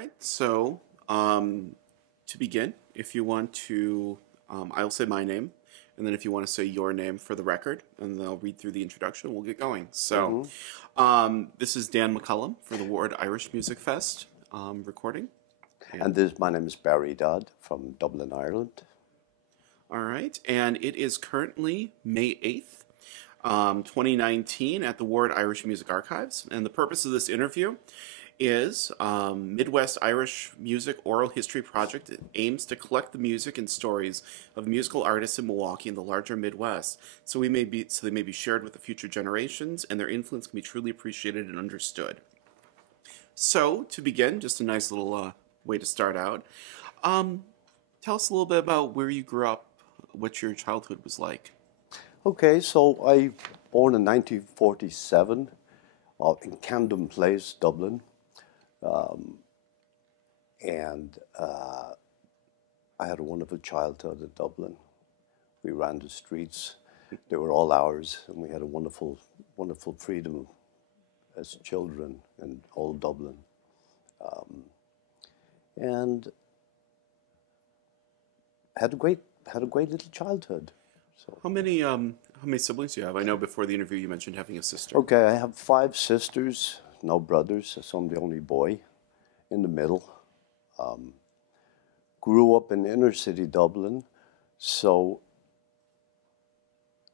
right, so to begin, if you want to, I'll say my name, and then if you want to say your name for the record, and then I'll read through the introduction, and we'll get going. So, this is Dan McCullum for the Ward Irish Music Fest recording. And my name is Barry Dodd from Dublin, Ireland. All right, and it is currently May 8th, 2019 at the Ward Irish Music Archives, and the purpose of this interview is Midwest Irish Music Oral History Project. It aims to collect the music and stories of musical artists in Milwaukee and the larger Midwest, so they may be shared with the future generations, and their influence can be truly appreciated and understood. So, to begin, just a nice little way to start out. Tell us a little bit about where you grew up, what your childhood was like. Okay, so I born in 1947 in Camden Place, Dublin. I had a wonderful childhood in Dublin. We ran the streets. They were all ours, and we had a wonderful, wonderful freedom as children in old Dublin. And had a great little childhood. So How many siblings do you have? I know before the interview you mentioned having a sister. okay, I have 5 sisters, no brothers, so I'm the only boy in the middle. Grew up in inner city Dublin,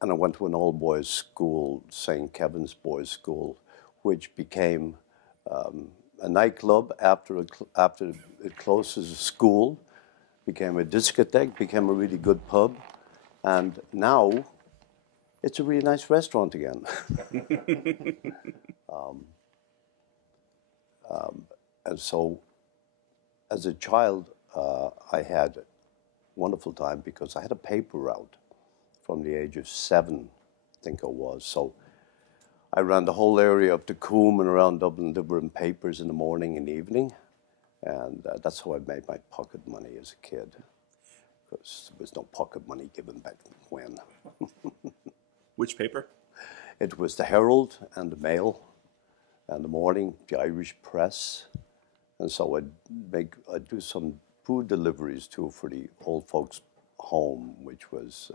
and I went to an all boys school, St. Kevin's Boys School, which became a nightclub after it closed as a school, became a discotheque, became a really good pub, and now it's a really nice restaurant again. And so, as a child, I had a wonderful time because I had a paper route from the age of 7, I think I was. So I ran the whole area of the Coombe and around Dublin, delivering papers in the morning and evening. And that's how I made my pocket money as a kid, because there was no pocket money given back when. Which paper? It was the Herald and the Mail, and the morning, the Irish Press. And so I'd do some food deliveries too for the old folks' home, which was,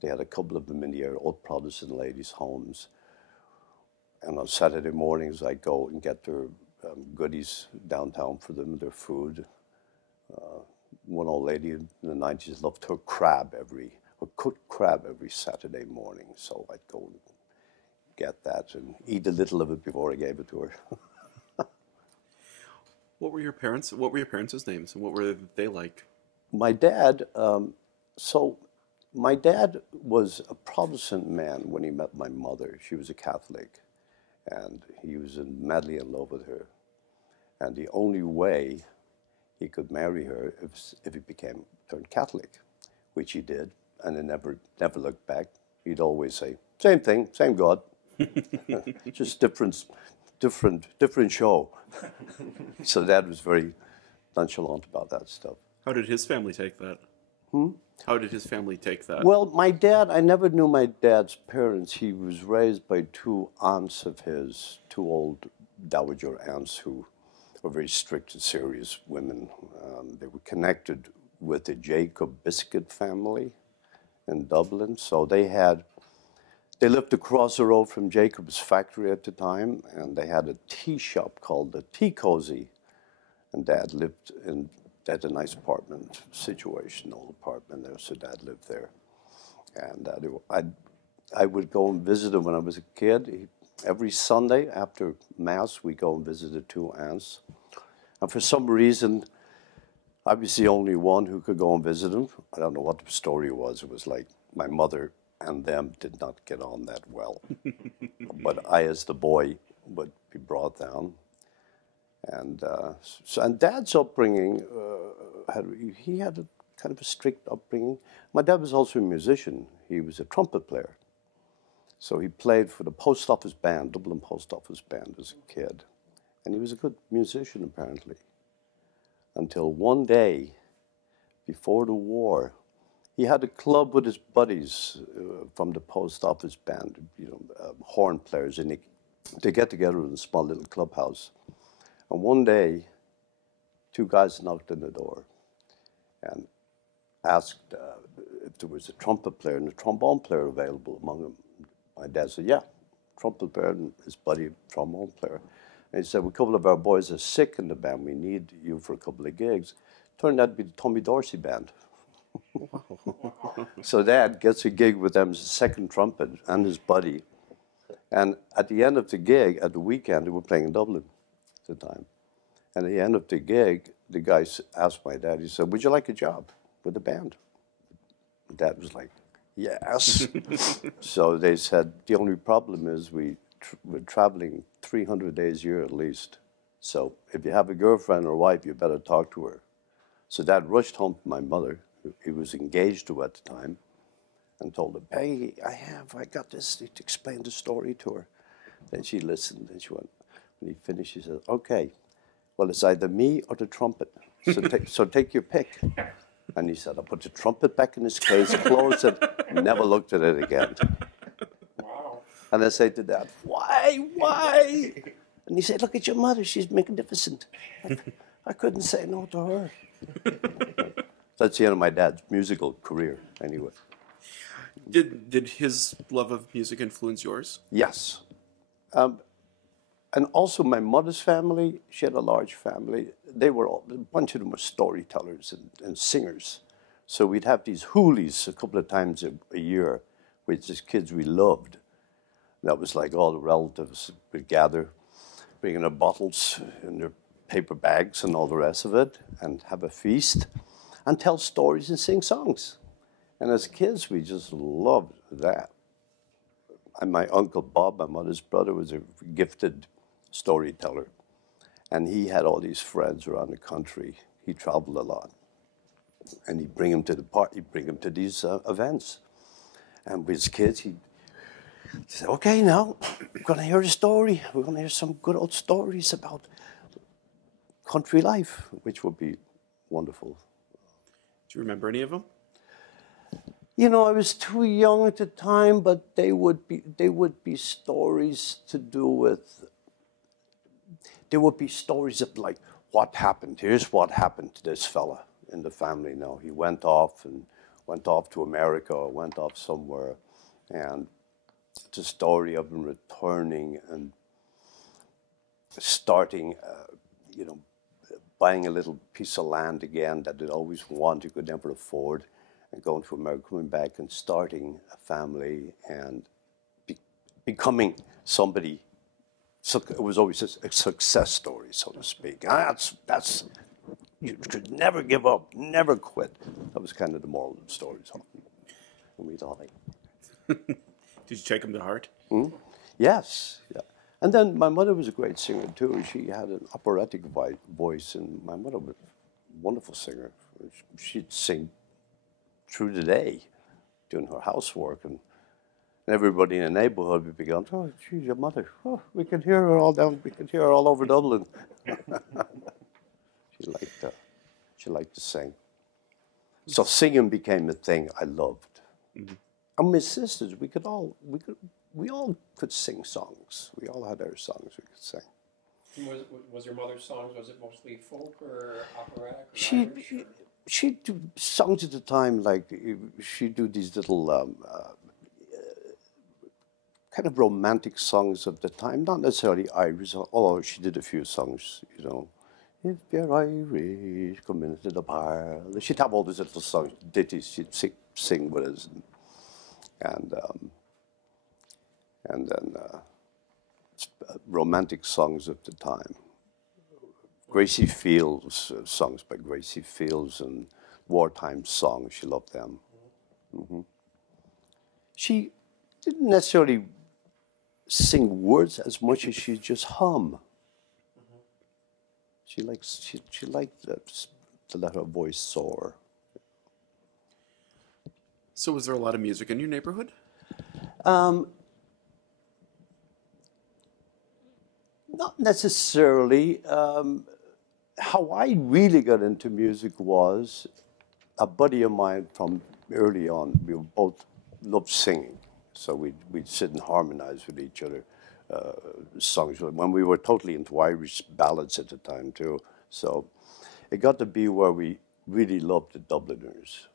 they had a couple of them in the area, old Protestant ladies' homes. And on Saturday mornings, I'd go and get their goodies downtown for them, their food. One old lady in the 90s loved her cooked crab every Saturday morning. So I'd go and get that and eat a little of it before I gave it to her. What were your parents' names, and what were they like? My dad, my dad was a Protestant man when he met my mother. She was a Catholic, and he was madly in love with her. And the only way he could marry her is if he turned Catholic, which he did, and he never looked back. He'd always say, "Same thing, same God, just different show." So Dad was very nonchalant about that stuff. How did his family take that? How did his family take that? Well, my dad, I never knew my dad's parents. He was raised by 2 aunts of his, 2 old dowager aunts who were very strict and serious women. They were connected with the Jacob Biscuit family in Dublin. So they lived across the road from Jacob's factory at the time, and they had a tea shop called the Tea Cozy. And Dad lived in a nice apartment situation, old apartment there, so Dad lived there. And I would go and visit him when I was a kid. Every Sunday after Mass, we go and visit the 2 aunts. And for some reason, I was the only one who could go and visit him. I don't know what the story was. It was like my mother and them did not get on that well. But I, as the boy, would be brought down. And Dad's upbringing, he had a kind of a strict upbringing. My dad was also a musician. He was a trumpet player. So he played for the post office band, Dublin Post Office Band as a kid. And he was a good musician, apparently. Until one day, before the war, he had a club with his buddies from the post office band, horn players, and they get together in a small little clubhouse. And one day, two guys knocked on the door and asked if there was a trumpet player and a trombone player available among them. My dad said, yeah, trumpet player and his buddy, trombone player. And he said, well, a couple of our boys are sick in the band. We need you for a couple of gigs. Turned out to be the Tommy Dorsey band. So Dad gets a gig with them as a second trumpet and his buddy. And at the end of the gig, at the weekend, they were playing in Dublin at the time. And at the end of the gig, the guy asked my dad, he said, would you like a job with the band? Dad was like, yes. So they said, the only problem is we're traveling 300 days a year at least. So if you have a girlfriend or wife, you better talk to her. So Dad rushed home to my mother, who he was engaged to at the time, and told her, hey, I got this, to explain the story to her. Then she listened, and she went, when he finished, she said, okay, well, it's either me or the trumpet, so take your pick. And he said, I put the trumpet back in his case, closed it, never looked at it again. Wow. And I say to Dad, why? And he said, look at your mother, she's magnificent. I couldn't say no to her. That's the end of my dad's musical career, anyway. Did his love of music influence yours? Yes. And also my mother's family, she had a large family. They were all, a bunch of them were storytellers and singers. So we'd have these hoolies a couple of times a year with just kids we loved. That was like all the relatives would gather, bring in their bottles and their paper bags and all the rest of it, and have a feast and tell stories and sing songs. And as kids, we just loved that. And my uncle Bob, my mother's brother, was a gifted storyteller. And he had all these friends around the country. He traveled a lot. And he'd bring them to the party, bring them to these events. And with his kids, he'd say, okay, now, we're going to hear a story. We're going to hear some good old stories about country life, which would be wonderful. Do you remember any of them? You know, I was too young at the time, but they would be stories to do with. There would be stories of like what happened. Here's what happened to this fella in the family. Now he went off to America or went off somewhere, and it's a story of him returning and starting. Buying a little piece of land again that they'd always wanted, could never afford, and going to America, coming back and starting a family and becoming somebody. So it was always a success story, so to speak. That's you could never give up, never quit. That was kind of the moral of the story. And we thought, Did you take them to heart? yes, yeah. And then my mother was a great singer too. She had an operatic voice, and my mother was a wonderful singer. She'd sing through the day doing her housework, and everybody in the neighborhood would be going, oh, geez, your mother, oh, we can hear her we can hear her all over Dublin. She liked to sing. So singing became a thing I loved. Mm-hmm. And my sisters, we all could sing songs. We all had our songs we could sing. Was your mother's songs, was it mostly folk or operatic or Irish? She'd do songs at the time, like she'd do these little kind of romantic songs of the time, not necessarily Irish, although she did a few songs, you know. If you're Irish, come into the parlour. She'd have all these little songs, ditties she'd sing with us. And then romantic songs of the time. Gracie Fields, songs by Gracie Fields and wartime songs, she loved them. Mm-hmm. She didn't necessarily sing words as much as she just hum. Mm-hmm. She liked to let her voice soar. So was there a lot of music in your neighborhood? Not necessarily. How I really got into music was a buddy of mine from early on. We both loved singing, so we'd sit and harmonize with each other songs. When we were totally into Irish ballads at the time too, so it got to be where we really loved the Dubliners.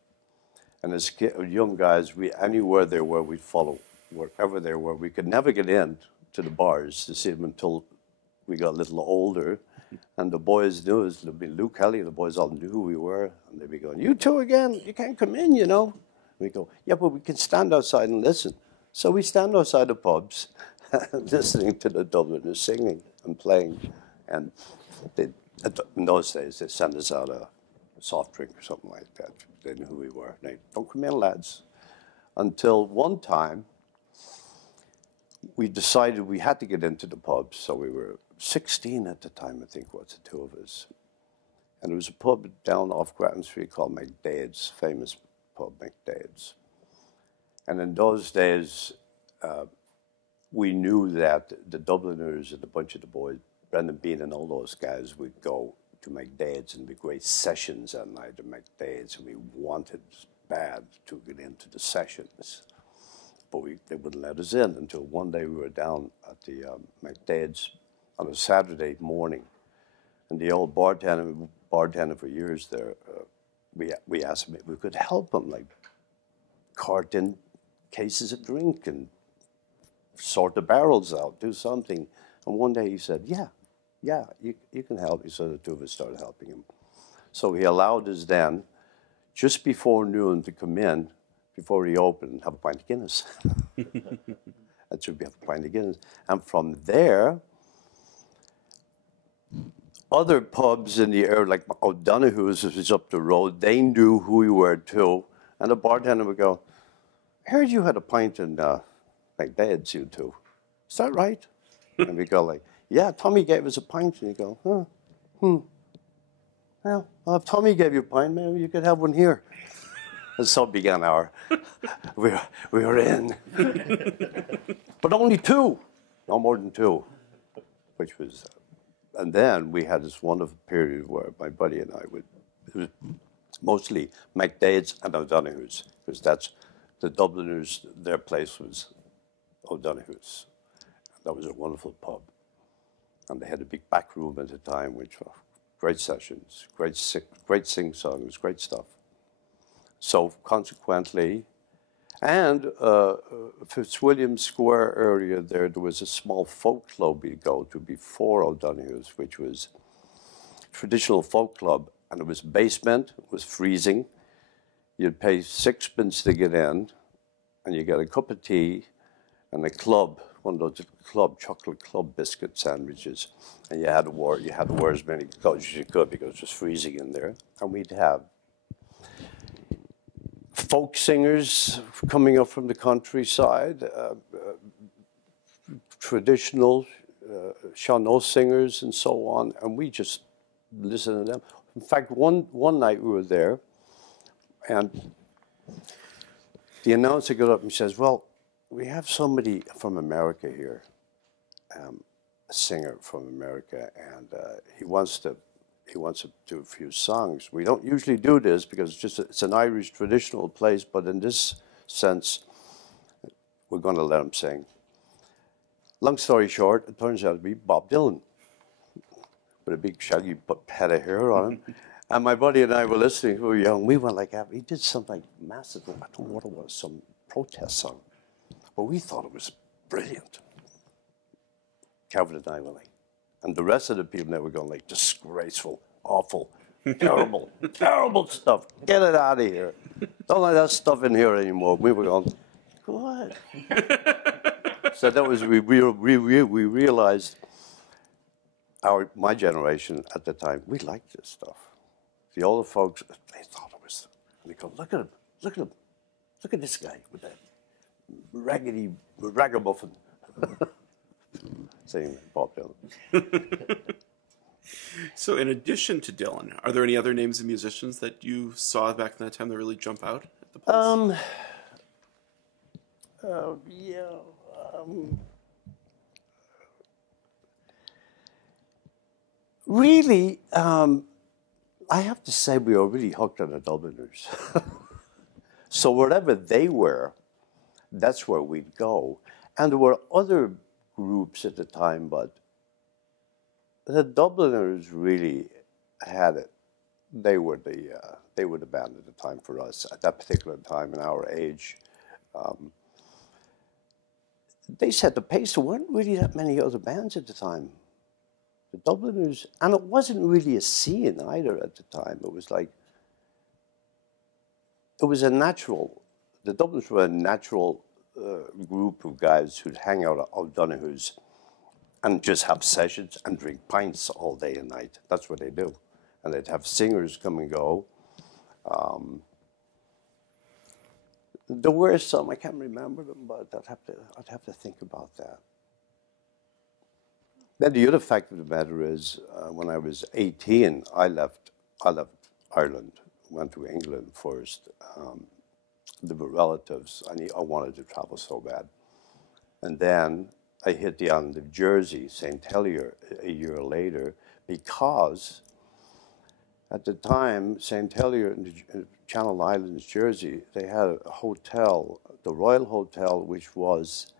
And as young guys, anywhere they were, we'd follow wherever they were. We could never get in to the bars to see them until we got a little older. And the boys knew us. Luke Kelly, the boys all knew who we were. And they'd be going, "You two again? You can't come in, you know." We go, "Yeah, but we can stand outside and listen." So we stand outside the pubs listening to the Dubliners singing and playing. And in those days, they sent us out a soft drink or something like that. They knew who we were. They, "Don't come in, lads." Until one time, we decided we had to get into the pubs. So we were 16 at the time, I think, was the two of us. And there was a pub down off Grattan Street called McDade's, famous pub, McDade's. And in those days, we knew that the Dubliners and a bunch of the boys, Brendan Bean and all those guys, would go to McDade's and be great sessions that night at McDade's, and we wanted bad to get into the sessions. But they wouldn't let us in until one day we were down at the McDade's on a Saturday morning. And the old bartender for years there, we asked him if we could help him, like cart in cases of drink and sort the barrels out, do something. And one day he said, yeah, you can help me. So the two of us started helping him. So he allowed us then, just before noon, to come in, before he opened, and have a pint of Guinness. And so we have a pint of Guinness. And from there, other pubs in the area, like O'Donoghue's, which is up the road, they knew who we were too. And the bartender would go, "I heard you had a pint in McDade's, you two. Is that right?" And we go like, "Yeah, Tommy gave us a pint." And you go, Well, if Tommy gave you a pint, maybe you could have one here. And so began we were in. But only two, no more than two, which was, and then we had this wonderful period where my buddy and I it was mostly McDade's and O'Donoghue's, because that's the Dubliners, their place was O'Donoghue's. That was a wonderful pub. And they had a big back room at the time, which were great sessions, great sing-songs, great stuff. So consequently, and Fitzwilliam Square area there was a small folk club we'd go to before O'Donoghue's, which was traditional folk club. And it was basement, it was freezing. You'd pay 6pence to get in, and you get a cup of tea and a club, one of those chocolate club biscuit sandwiches. And you had to wear as many clothes as you could because it was freezing in there. And we'd have folk singers coming up from the countryside, traditional Sean-O singers and so on, and we just listened to them. In fact, one night we were there, and the announcer got up and says, "Well, we have somebody from America here, a singer from America, and he wants to do a few songs. We don't usually do this because it's an Irish traditional place, but in this sense, we're going to let him sing." Long story short, it turns out to be Bob Dylan, with a big shaggy head of hair on him. And my buddy and I were listening, we were young, we went like that. He did something massive, I don't know what it was, some protest song. But we thought it was brilliant. Calvin and I were like, and the rest of the people there were going like, disgraceful, awful, terrible, terrible stuff. Get it out of here. Don't let that stuff in here anymore. We were going, good. So that was, we realized, my generation at the time, we liked this stuff. The older folks, they thought it was, and they go, look at him, look at this guy with that raggedy ragamuffin. Saying Bob Dylan. So in addition to Dylan, are there any other names of musicians that you saw back in that time that really jump out at the place? Really, I have to say we were really hooked on the Dubliners. So wherever they were, that's where we'd go. And there were other groups at the time, but the Dubliners really had it. they were the band at the time for us at that particular time in our age. They set the pace. There weren't really that many other bands at the time. The Dubliners, and it wasn't really a scene either at the time. It was like, it was a natural, the Dubliners were a natural group of guys who'd hang out at O'Donoghue's and just have sessions and drink pints all day and night. That's what they do. And they'd have singers come and go. There were some, I can't remember them, but I'd have to think about that. Then the other fact of the matter is, when I was 18, I left Ireland, went to England first. There were relatives, I wanted to travel so bad. And then I hit the island of Jersey, St. Helier, a year later, because at the time, St. Helier in the Channel Islands, Jersey, they had a hotel, the Royal Hotel, which was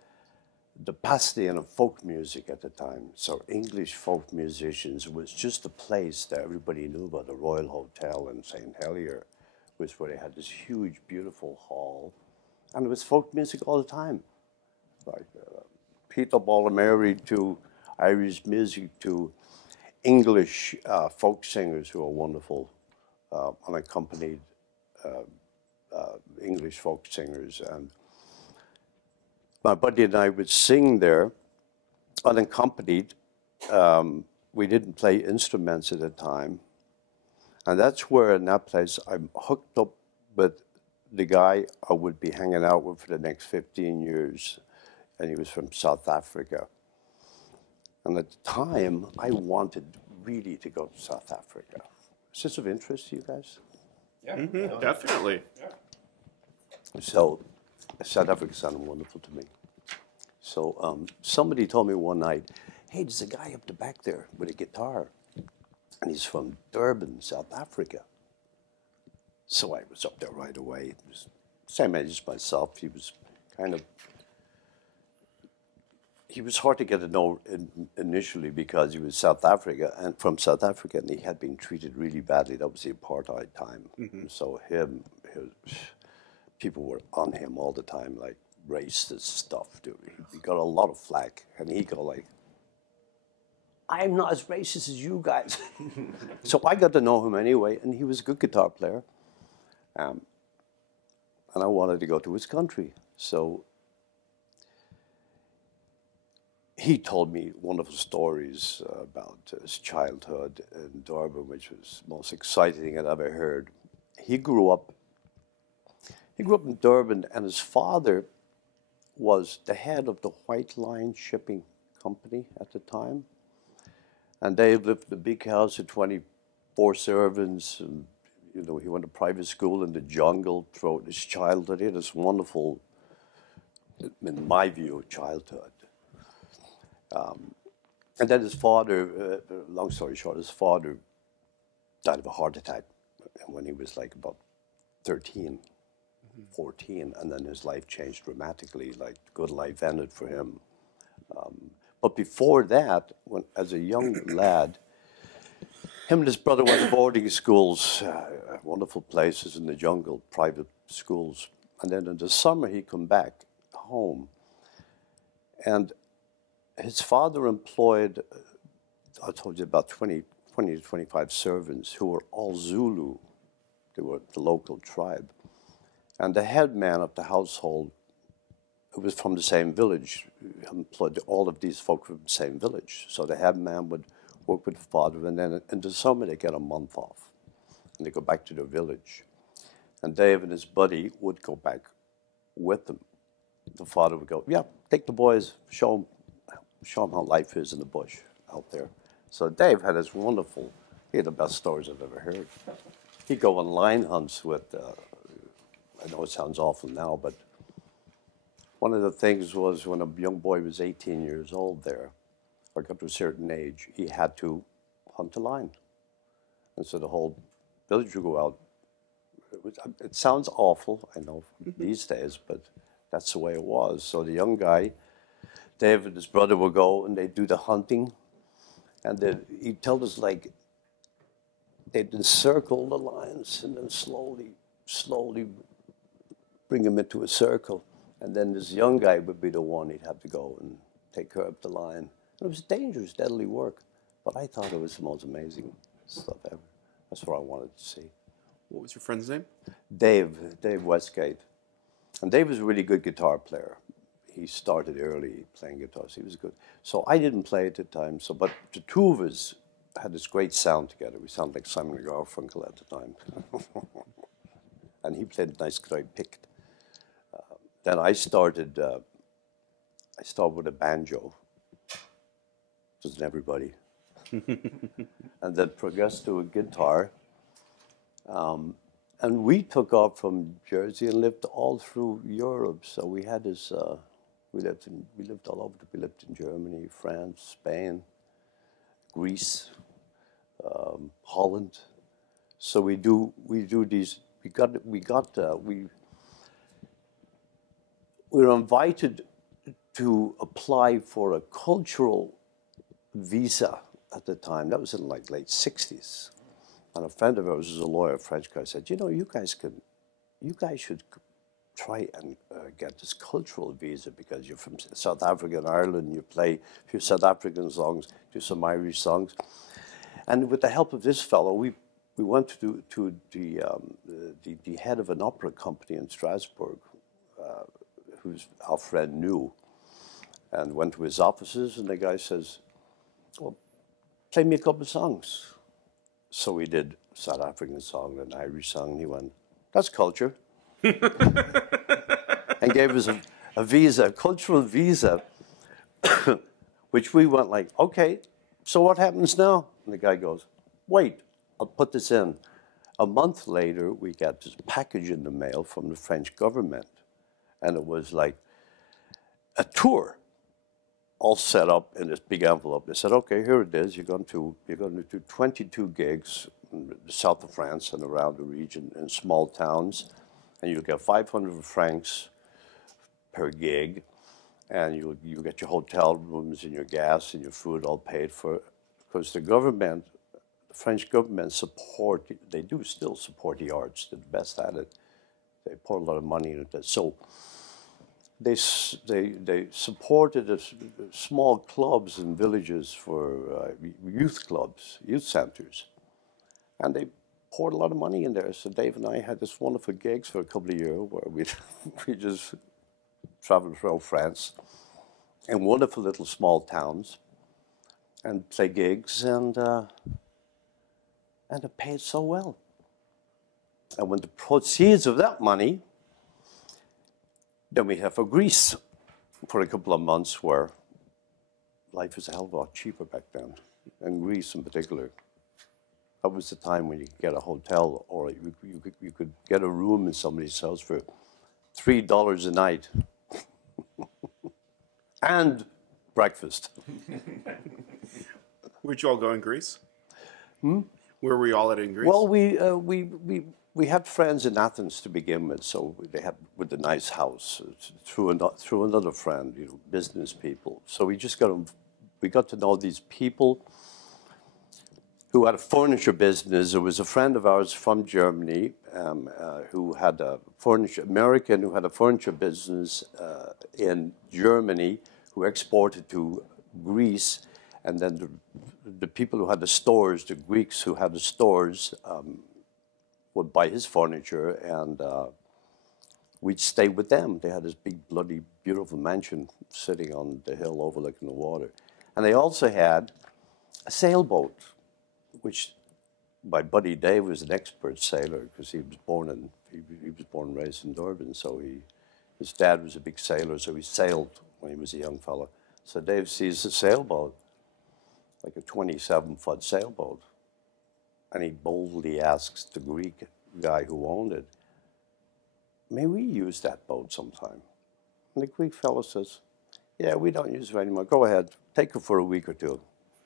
the bastion of folk music at the time. So English folk musicians was just a place that everybody knew about. The Royal Hotel in St. Helier was where they had this huge, beautiful hall. And it was folk music all the time. Like Peter Ballamary to Irish music to English folk singers who are wonderful, unaccompanied English folk singers. And my buddy and I would sing there unaccompanied. We didn't play instruments at the time. And that's where, in that place, I'm hooked up with the guy I would be hanging out with for the next 15 years. And he was from South Africa. And at the time, I wanted really to go to South Africa. Is this of interest to you guys? Yeah, Definitely. Yeah. So South Africa sounded wonderful to me. So somebody told me one night, hey, there's a guy up the back there with a guitar. And he's from Durban, South Africa. So I was up there right away. He was same age as myself. He was he was hard to get to know initially because he was South Africa and from South Africa, and he had been treated really badly. That was the apartheid time. So people were on him all the time, like racist stuff. Dude. He got a lot of flack, and he go like, I'm not as racist as you guys. So I got to know him anyway, and he was a good guitar player. And I wanted to go to his country. So he told me wonderful stories about his childhood in Durban, which was the most exciting thing I'd ever heard. He grew up in Durban, and his father was the head of the White Line Shipping Company at the time. And they lived in a big house with 24 servants, and you know, he went to private school in the jungle throughout his childhood. He had this wonderful, in my view, childhood. And then his father, long story short, his father died of a heart attack when he was like about 13, 14, and then his life changed dramatically, like good life ended for him. But before that, as a young lad, him and his brother went to boarding schools, wonderful places in the jungle, private schools. And then in the summer, he'd come back home. And his father employed, I told you, about 20 to 25 servants who were all Zulu. They were the local tribe. And the head man of the household, who was from the same village, employed all of these folk from the same village. So the head man would work with the father, and then in the summer they get a month off. And they go back to their village. And Dave and his buddy would go back with them. The father would go, yeah, take the boys, show them how life is in the bush out there. So Dave had this wonderful, he had the best stories I've ever heard. He'd go on line hunts with, I know it sounds awful now, but one of the things was when a young boy was 18 years old there, or got to a certain age, he had to hunt a lion. And so the whole village would go out. It sounds awful, I know, these days, but that's the way it was. So the young guy, Dave and his brother would go and they'd do the hunting. And he'd tell us, like, they'd encircle the lines and then slowly bring them into a circle. And then this young guy would be the one, he'd have to go and take care of the line. And it was dangerous, deadly work. But I thought it was the most amazing stuff ever. That's what I wanted to see. What was your friend's name? Dave Westgate. And Dave was a really good guitar player. He started early playing guitars. He was good. So I didn't play at the time. But the two of us had this great sound together. We sounded like Simon and Garfunkel at the time. And he played a nice guitar, he picked. Then I started with a banjo. Wasn't everybody. And then progressed to a guitar. And we took off from Jersey and lived all through Europe. So we had this, we lived all over. We lived in Germany, France, Spain, Greece, Holland. So we were invited to apply for a cultural visa at the time. That was in like late 60s. And a friend of ours was a lawyer, a French guy, said, you know, you guys should try and get this cultural visa because you're from South Africa and Ireland, you play a few South African songs, do some Irish songs. And with the help of this fellow, we went to the head of an opera company in Strasbourg, who's our friend knew, and went to his offices, and the guy says, well, play me a couple of songs. So we did a South African song, an Irish song, and he went, that's culture. And gave us a visa, a cultural visa, which we went like, okay, so what happens now? And the guy goes, wait, I'll put this in. A month later, we got this package in the mail from the French government, and it was like a tour, all set up in this big envelope. They said, okay, here it is. You're going to do 22 gigs in the south of France and around the region in small towns, and you'll get 500 francs per gig, and you get your hotel rooms and your gas and your food all paid for, because the government, the French government they do still support the arts. They're the best at it. They pour a lot of money into it. So they supported small clubs in villages for youth clubs, youth centers. And they poured a lot of money in there. So Dave and I had this wonderful gigs for a couple of years where we just traveled throughout France in wonderful little small towns and play gigs, and it paid so well. And when the proceeds of that money, then we have for Greece for a couple of months, where life was a hell of a lot cheaper back then, in Greece in particular. That was the time when you could get a hotel, or you could get a room in somebody's house for $3 a night. And breakfast. Where'd you all go in Greece? Where were you all at in Greece? Well, we had friends in Athens to begin with, so they had with a nice house through another friend, you know, business people. So we got to know these people who had a furniture business. There was a friend of ours from Germany who had American who had a furniture business in Germany, who exported to Greece, and then the people who had the stores, the Greeks who had the stores, would buy his furniture, and we'd stay with them. They had this big, bloody, beautiful mansion sitting on the hill overlooking the water. And they also had a sailboat, which my buddy Dave was an expert sailor, because he was born and raised in Dublin. So his dad was a big sailor, so he sailed when he was a young fella. So Dave sees the sailboat, like a 27-foot sailboat, and he boldly asks the Greek guy who owned it, may we use that boat sometime? And the Greek fellow says, yeah, we don't use it anymore. Go ahead, take it for a week or two,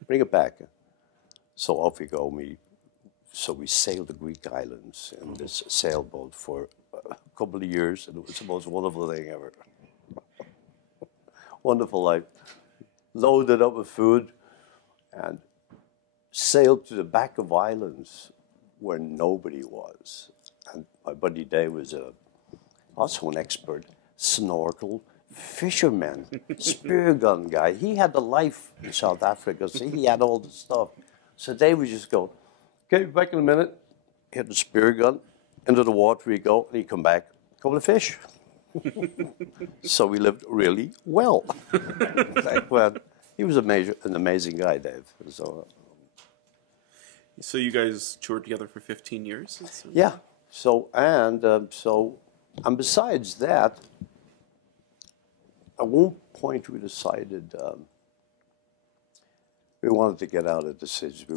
bring it back. So off we go. So we sailed the Greek islands in this sailboat for a couple of years, and it was the most wonderful thing ever. Wonderful life. Loaded up with food and sailed to the back of islands where nobody was. And my buddy Dave was also an expert snorkel fisherman, spear gun guy. He had the life in South Africa, so he had all the stuff. So Dave would just go, okay, back in a minute, hit the spear gun, into the water you go, and he'd come back, a couple of fish. So we lived really well. Well, he was an amazing guy, Dave. So you guys toured together for 15 years? Yeah. And besides that, at one point we decided we wanted to get out of the cities. We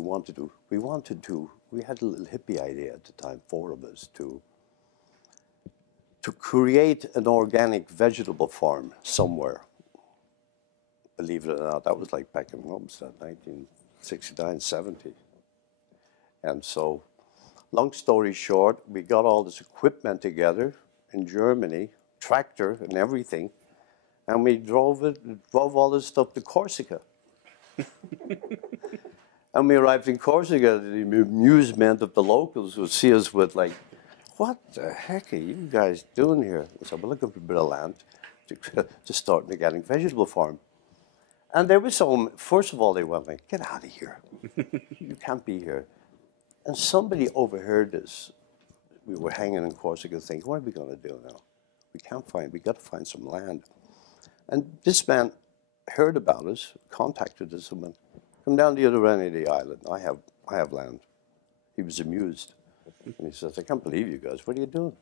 had a little hippie idea at the time, four of us, to create an organic vegetable farm somewhere. Believe it or not, that was like back in, what was that, 1969, 70. And so, long story short, we got all this equipment together in Germany, tractor and everything, and we drove all this stuff to Corsica. And we arrived in Corsica, the amusement of the locals would see us with like, what the heck are you guys doing here? So we're looking for a bit of land to start an organic vegetable farm. And they were so, first of all, they went like, get out of here. You can't be here. And somebody overheard us. We were hanging in Corsica thinking, what are we going to do now? We got to find some land. And this man heard about us, contacted us, and went, come down the other end of the island. I have land. He was amused. And he says, I can't believe you guys. What are you doing?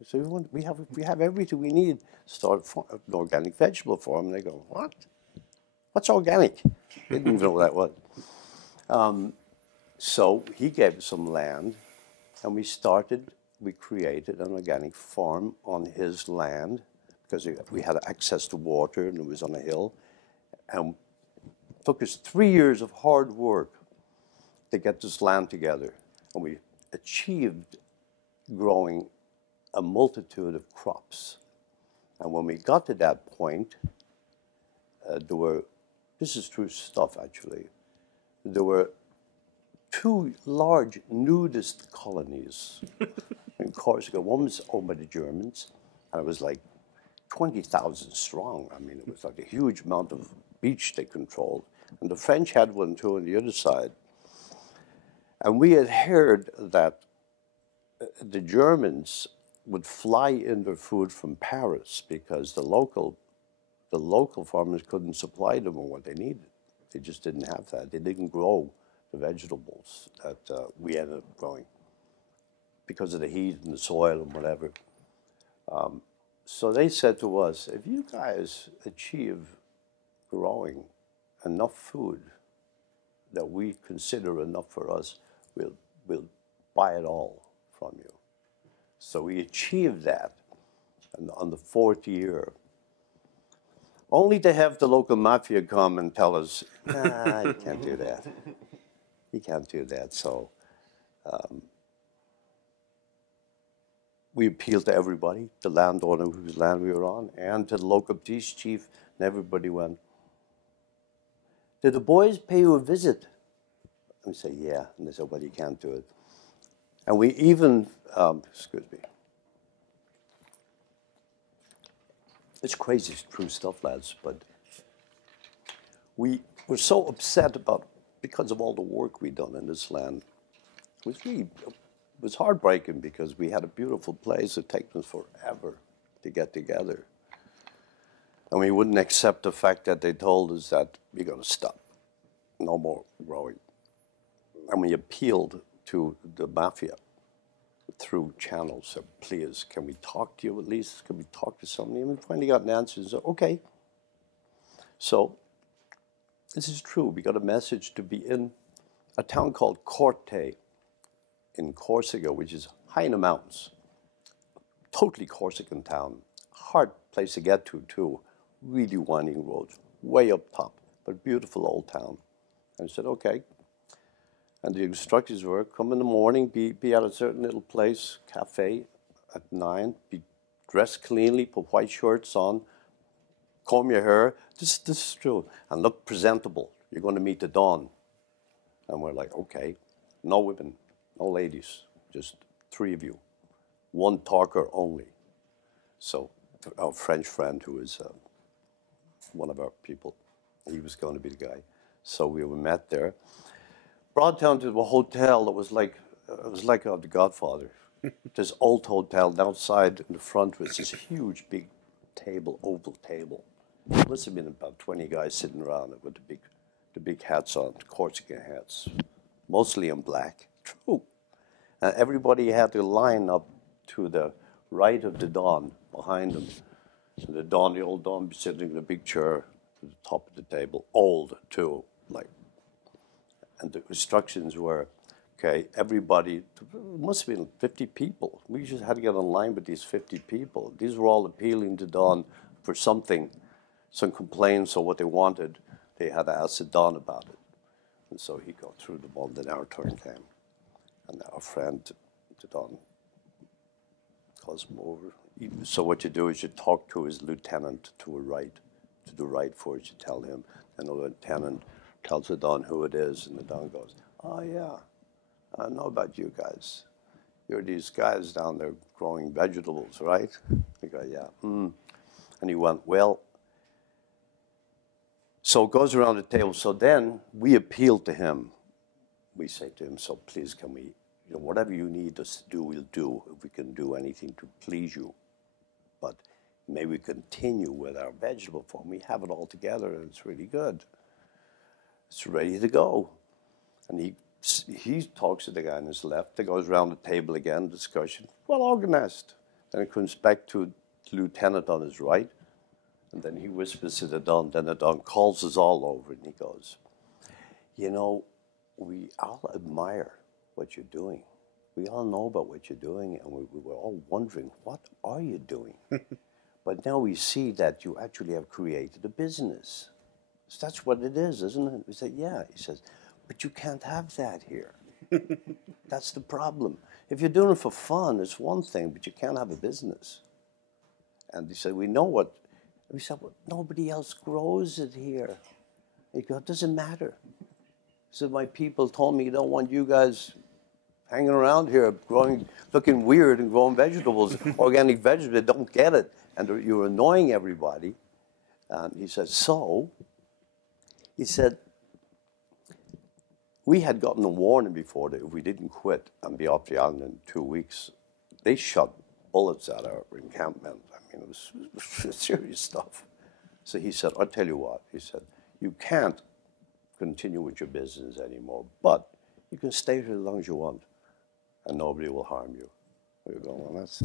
I said, we have everything we need to start an organic vegetable farm. And they go, what? What's organic? They didn't even know what that was. So he gave us some land, and we created an organic farm on his land because we had access to water and it was on a hill. And it took us 3 years of hard work to get this land together. And we achieved growing a multitude of crops. And when we got to that point, this is true stuff actually, there were 2 large nudist colonies in Corsica. One was owned by the Germans, and it was like 20,000 strong. I mean, it was like a huge amount of beach they controlled. And the French had one too on the other side. And we had heard that the Germans would fly in their food from Paris because the local farmers couldn't supply them with what they needed. They just didn't have that. They didn't grow the vegetables that we ended up growing because of the heat and the soil and whatever. So they said to us, if you guys achieve growing enough food that we consider enough for us, we'll buy it all from you. So we achieved that on the 4th year, only to have the local mafia come and tell us, nah, you can't do that. You can't do that. So we appealed to everybody, the landowner whose land we were on, and to the local police chief, and everybody went, did the boys pay you a visit? And we say, yeah. And they said, well, you can't do it. And we even, excuse me. It's crazy, it's true stuff, lads, but we were so upset because of all the work we'd done in this land. It was heartbreaking because we had a beautiful place. It took us forever to get together. And we wouldn't accept the fact that they told us that we're going to stop. No more growing. And we appealed to the mafia through channels. Said, please, can we talk to you at least? Can we talk to somebody? And we finally got an answer and said, okay. So this is true. We got a message to be in a town called Corte in Corsica, which is high in the mountains. Totally Corsican town. Hard place to get to, too. Really winding roads, way up top, but beautiful old town. And I said, okay. And the instructions were, come in the morning, be at a certain little place, cafe, at 9, be dressed cleanly, put white shirts on, comb your hair. This is true. And look presentable. You're going to meet the dawn. And we're like, okay. No women, no ladies. just 3 of you, 1 talker only. So our French friend, who is one of our people, he was going to be the guy. So we were met there, brought down to the hotel that was like, it was like The Godfather. This old hotel, and outside in the front was this huge, big table, oval table. There must have been about 20 guys sitting around it with the big hats on, the Corsica hats, mostly in black. True. And everybody had to line up to the right of the Don, behind them. So the Don, the old Don, sitting in a big chair at the top of the table, old too, like. And the instructions were, okay, everybody, it must have been 50 people. We just had to get in line with these 50 people. These were all appealing to Don for something, some complaints or what they wanted. They had to ask the Don about it. And so he got through them all, then our turn came. And our friend, the Don, calls him over. So what you do is you talk to his lieutenant to the right first, you tell him, and the lieutenant tells the Don who it is, and the Don goes, oh yeah, I know about you guys. You're these guys down there growing vegetables, right? The guy, yeah. And he went, well, so it goes around the table. So then we appeal to him. We say to him, so please can we, whatever you need us to do, we'll do, if we can do anything to please you. But may we continue with our vegetable farm. We have it all together, and it's really good. It's ready to go. And he talks to the guy on his left. It goes around the table again, discussion, well organized. Then it comes back to the lieutenant on his right. And then he whispers to the Don. Then the Don calls us all over, and he goes, we all admire what you're doing. We all know about what you're doing, and we were all wondering, what are you doing? But now we see that you actually have created a business. So that's what it is, isn't it? We said, yeah. He says, but you can't have that here. That's the problem. If you're doing it for fun, it's one thing, but you can't have a business. And he said, we know what. We said, well, nobody else grows it here. He goes, it doesn't matter. He said, my people told me you don't want you guys hanging around here looking weird and growing vegetables, organic vegetables. They don't get it. And you're annoying everybody. And he said, he said, we had gotten a warning before that if we didn't quit and be off the island in 2 weeks, they shot bullets at our encampment. I mean, it was serious stuff. So he said, I'll tell you what. He said, you can't continue with your business anymore, but you can stay here as long as you want, and nobody will harm you. We were going, well, that's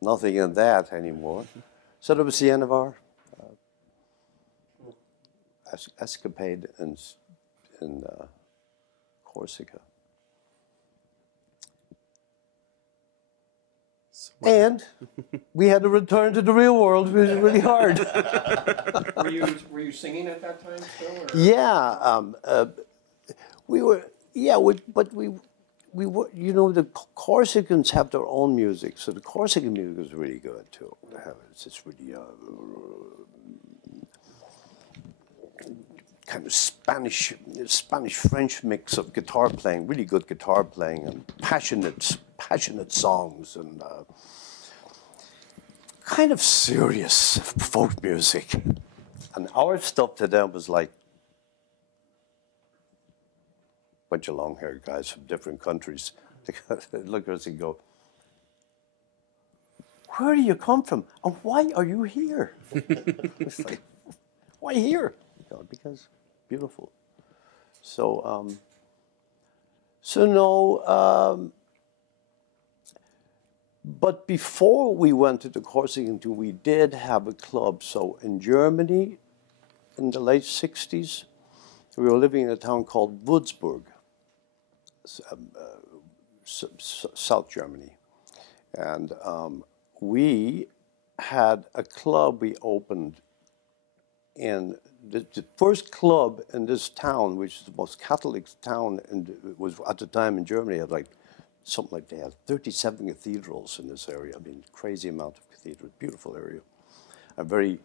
nothing in that anymore. So that was the end of our escapade in Corsica. And we had to return to the real world, which was really hard. Were you singing at that time still? Or? Yeah, we were. Yeah, but we were. The Corsicans have their own music, so the Corsican music is really good too. It's really kind of Spanish-French mix of guitar playing, really good guitar playing, and passionate songs, and kind of serious folk music. And our stuff to them was like a bunch of long-haired guys from different countries. They look at us and go, where do you come from? And why are you here? It's like, why here? Because beautiful. So, but before we went to the Corsican tour, we did have a club. So in Germany, in the late 60s, we were living in a town called Würzburg, South Germany. And we had a club we opened in the first club in this town, which is the most Catholic town, and it was at the time in Germany, had like something like they had 37 cathedrals in this area. I mean, crazy amount of cathedrals, beautiful area, a very,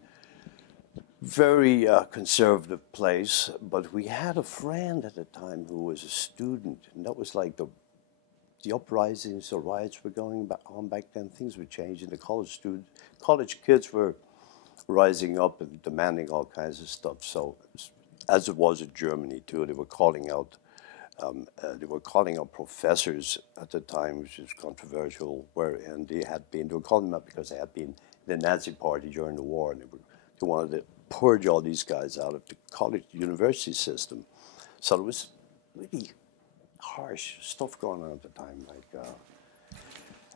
very conservative place. But we had a friend at the time who was a student, and that was like the the uprisings, the riots were going on back then. Things were changing. The college kids were rising up and demanding all kinds of stuff. So, as it was in Germany too, they were calling out professors at the time, which is controversial. And they were calling them out because they had been in the Nazi Party during the war, and they wanted to purge all these guys out of the college, university system. So there was really harsh stuff going on at the time,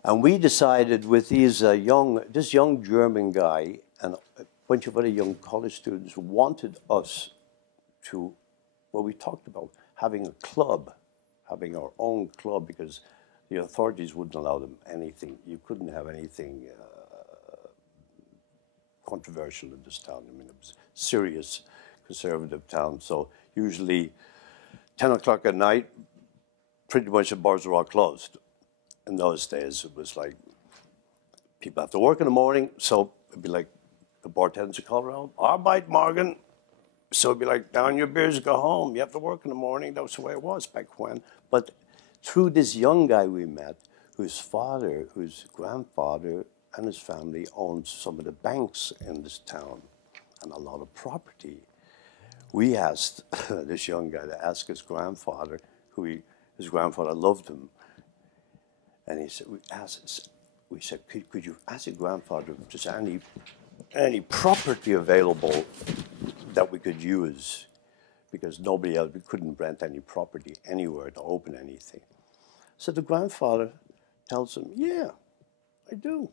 and we decided with this young German guy and a bunch of other young college students wanted us to, well, we talked about having a club, having our own club, because the authorities wouldn't allow them anything. You couldn't have anything controversial in this town. I mean, it was a serious conservative town. So usually 10 o'clock at night, pretty much the bars were all closed. In those days, it was like people have to work in the morning, so it'd be like the bartenders would call around, Arbeit morgen. So it'd be like, down your beers, go home. You have to work in the morning. That was the way it was back when. But through this young guy we met, whose grandfather and his family owned some of the banks in this town and a lot of property, we asked this young guy to ask his grandfather, his grandfather loved him, and he said, we said, could you ask your grandfather if there's any property available that we could use, because nobody else, we couldn't rent any property anywhere to open anything. So the grandfather tells him, yeah, I do.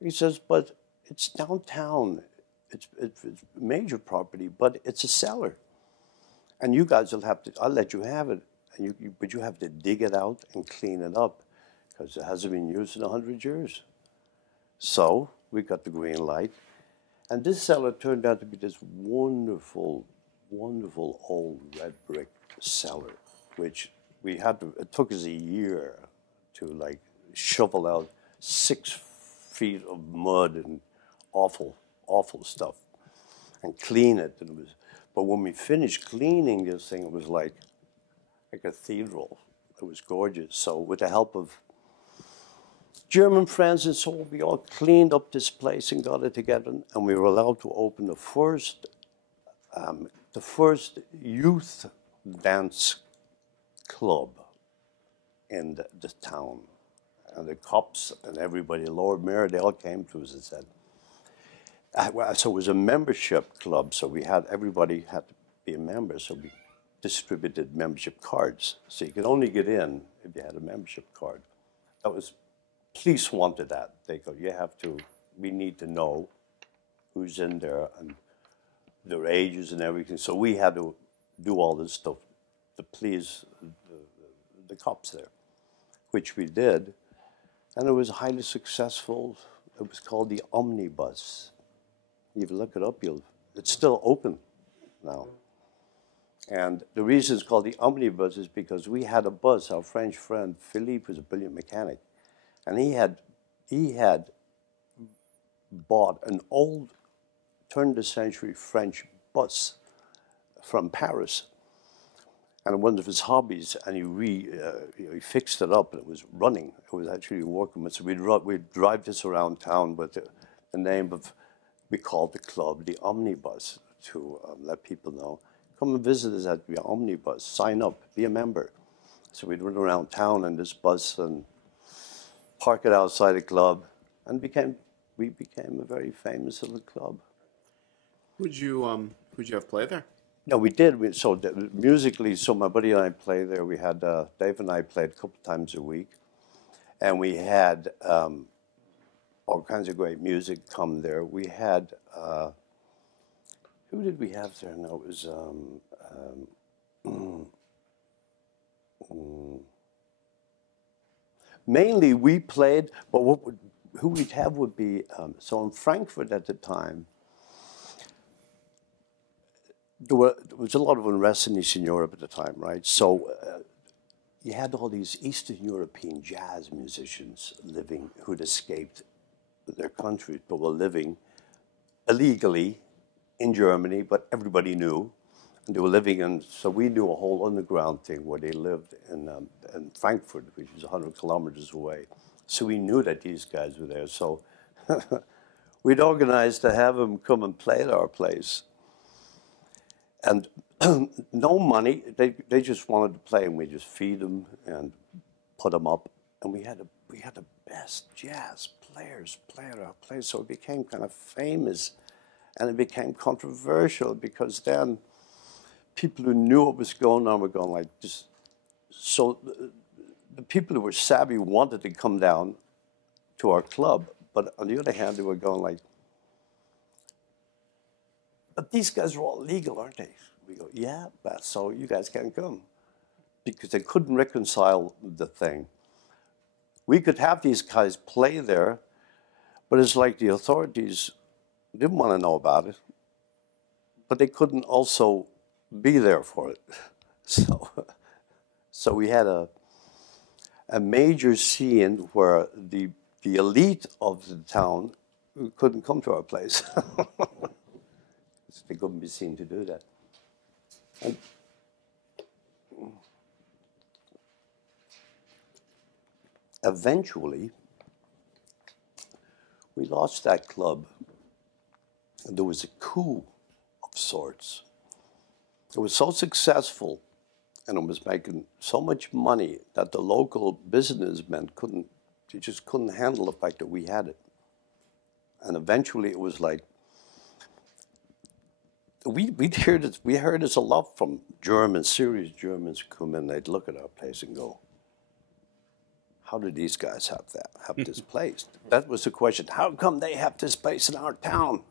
He says, but it's downtown. It's major property, but it's a cellar. And you guys will have to, I'll let you have it, but you have to dig it out and clean it up, because it hasn't been used in 100 years. So we got the green light. And this cellar turned out to be this wonderful, wonderful old red brick cellar, which it took us a year to like shovel out 6 feet of mud and awful, awful stuff and clean it. But when we finished cleaning this thing, it was like a cathedral. It was gorgeous. So with the help of German friends and so on, we all cleaned up this place and got it together, and we were allowed to open the first youth dance club in the town. And the cops and everybody, Lord Mayor, they all came to us and said, so it was a membership club, so everybody had to be a member, so we distributed membership cards. So you could only get in if you had a membership card. Police wanted that. They go, we need to know who's in there and their ages and everything. So we had to do all this stuff to please the cops there, which we did. And it was highly successful. It was called the Omnibus. If you look it up, it's still open now. And the reason it's called the Omnibus is because we had a bus. Our French friend, Philippe, was a brilliant mechanic. And he had bought an old turn-of-the-century French bus from Paris, and one of his hobbies, and he fixed it up, and it was running. It was actually working. So we'd drive this around town with the name of, we called the club the Omnibus, to let people know, come and visit us at the Omnibus, sign up, be a member. So we'd run around town in this bus and park it outside a club, and we became a very famous little club. Who'd you have play there? No, we did. Musically, so my buddy and I played there. We had Dave and I played a couple times a week, and we had all kinds of great music come there. We had who did we have there? No, it was mainly we played, but who we'd have would be, so in Frankfurt at the time, there was a lot of unrest in Eastern Europe at the time, right? So you had all these Eastern European jazz musicians living, who'd escaped their countries, but were living illegally in Germany, but everybody knew. And they were living in, so we knew a whole underground thing where they lived in Frankfurt, which is 100 kilometers away. So we knew that these guys were there. So we'd organized to have them come and play at our place. And no money, they just wanted to play, and we just feed them and put them up. And we had the best jazz players play at our place, so it became kind of famous, and it became controversial because then people who knew what was going on were going like this. So the people who were savvy wanted to come down to our club, but on the other hand, they were going like, but these guys are all legal, aren't they? We go, yeah, but so you guys can't come. Because they couldn't reconcile the thing. We could have these guys play there, but it's like the authorities didn't want to know about it, but they couldn't also be there for it. So we had a major scene where the elite of the town couldn't come to our place. They couldn't be seen to do that. And eventually, we lost that club, and there was a coup of sorts. It was so successful, and it was making so much money that the local businessmen just couldn't handle the fact that we had it. And eventually, it was like, we heard this a lot from Germans, serious Germans come in, they'd look at our place and go, how do these guys have this place? That was the question. How come they have this place in our town?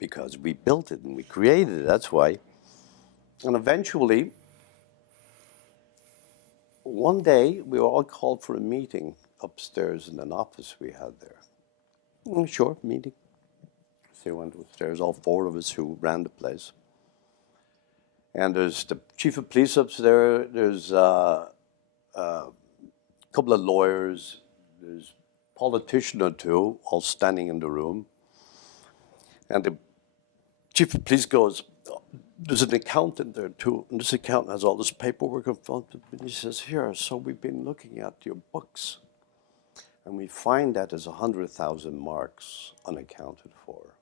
Because we built it and we created it, that's why. And eventually, one day, we were all called for a meeting upstairs in an office we had there. Short meeting. So we went upstairs, all four of us who ran the place. And there's the chief of police upstairs, there's a couple of lawyers, there's a politician or two, all standing in the room. And the chief of police goes, there's an accountant there too, and this accountant has all this paperwork in front of him, and he says, here, so we've been looking at your books, and we find that there's 100,000 marks unaccounted for.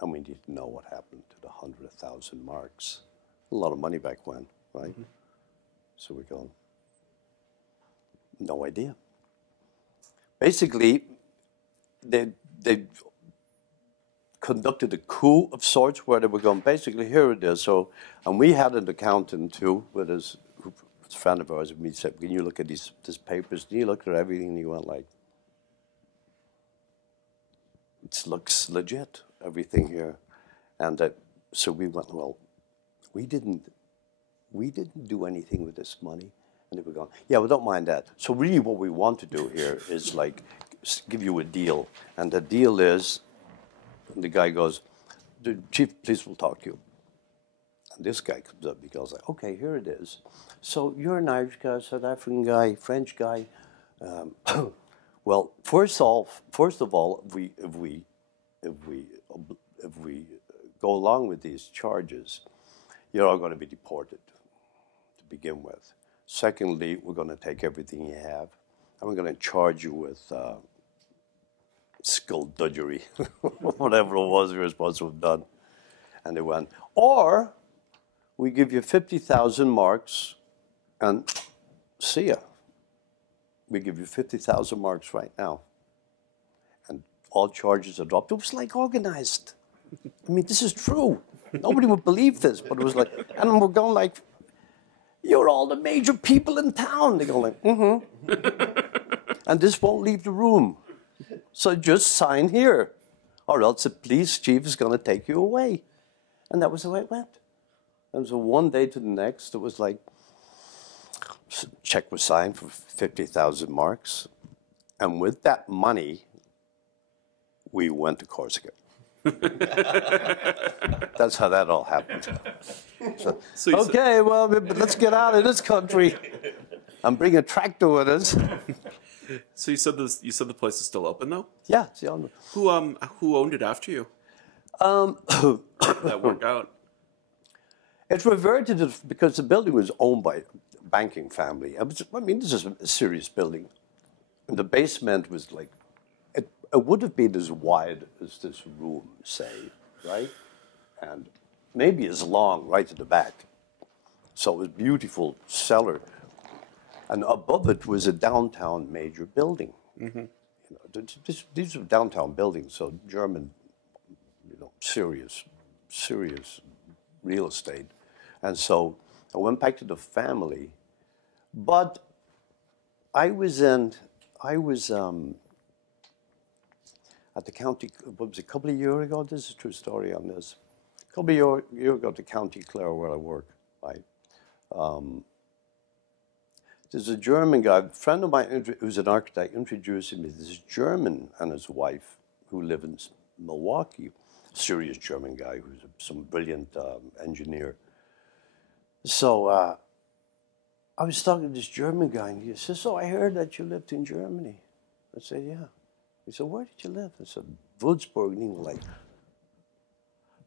And we need to know what happened to the 100,000 marks. A lot of money back when, right? Mm-hmm. So we go, no idea. Basically, they conducted a coup of sorts where they were going, basically, here it is. So, and we had an accountant too, with us, who was a friend of ours, and we said, can you look at these papers? And he looked at everything, and he went like, it looks legit, everything here. And so we went, well, we didn't do anything with this money. And they were going, yeah, we don't mind that. So really what we want to do here is like give you a deal. And the deal is, and the guy goes, the chief of police will talk to you. And this guy comes up, he goes like, okay, here it is. So you're an Irish guy, South African guy, French guy. Well, first of all, if we go along with these charges, you're all going to be deported to begin with. Secondly, we're going to take everything you have, and we're going to charge you with skullduggery, whatever it was we were supposed to have done. And they went, or we give you 50,000 marks and see ya. We give you 50,000 marks right now. And all charges are dropped. It was like organized. I mean, this is true. Nobody would believe this, but it was like, and we're going like, you're all the major people in town. They go like, and this won't leave the room. So just sign here, or else the police chief is going to take you away. And that was the way it went. And so one day to the next, it was like, check was signed for 50,000 marks. And with that money, we went to Corsica. That's how that all happened. So okay, well, let's get out of this country and bring a tractor with us. So you said the place is still open though? Yeah, it's open. Who owned it after you? How did that work out? It reverted because the building was owned by a banking family. I mean, this is a serious building. And the basement was like, it would have been as wide as this room, say, right? And maybe as long right at the back. So it was a beautiful cellar. And above it was a downtown major building. Mm-hmm. You know, these are downtown buildings, so German, you know, serious real estate. And so I went back to the family, but I was at the county, what was it, a couple of years ago? This is a true story on this. A couple of years ago at the county clerk where I work, right? There's a German guy, a friend of mine who's an architect, introducing me to this German and his wife who live in Milwaukee. Serious German guy who's some brilliant engineer. So I was talking to this German guy, and he says, "So I heard that you lived in Germany." I said, "Yeah." He said, "Where did you live?" I said, "Würzburg." And he was like,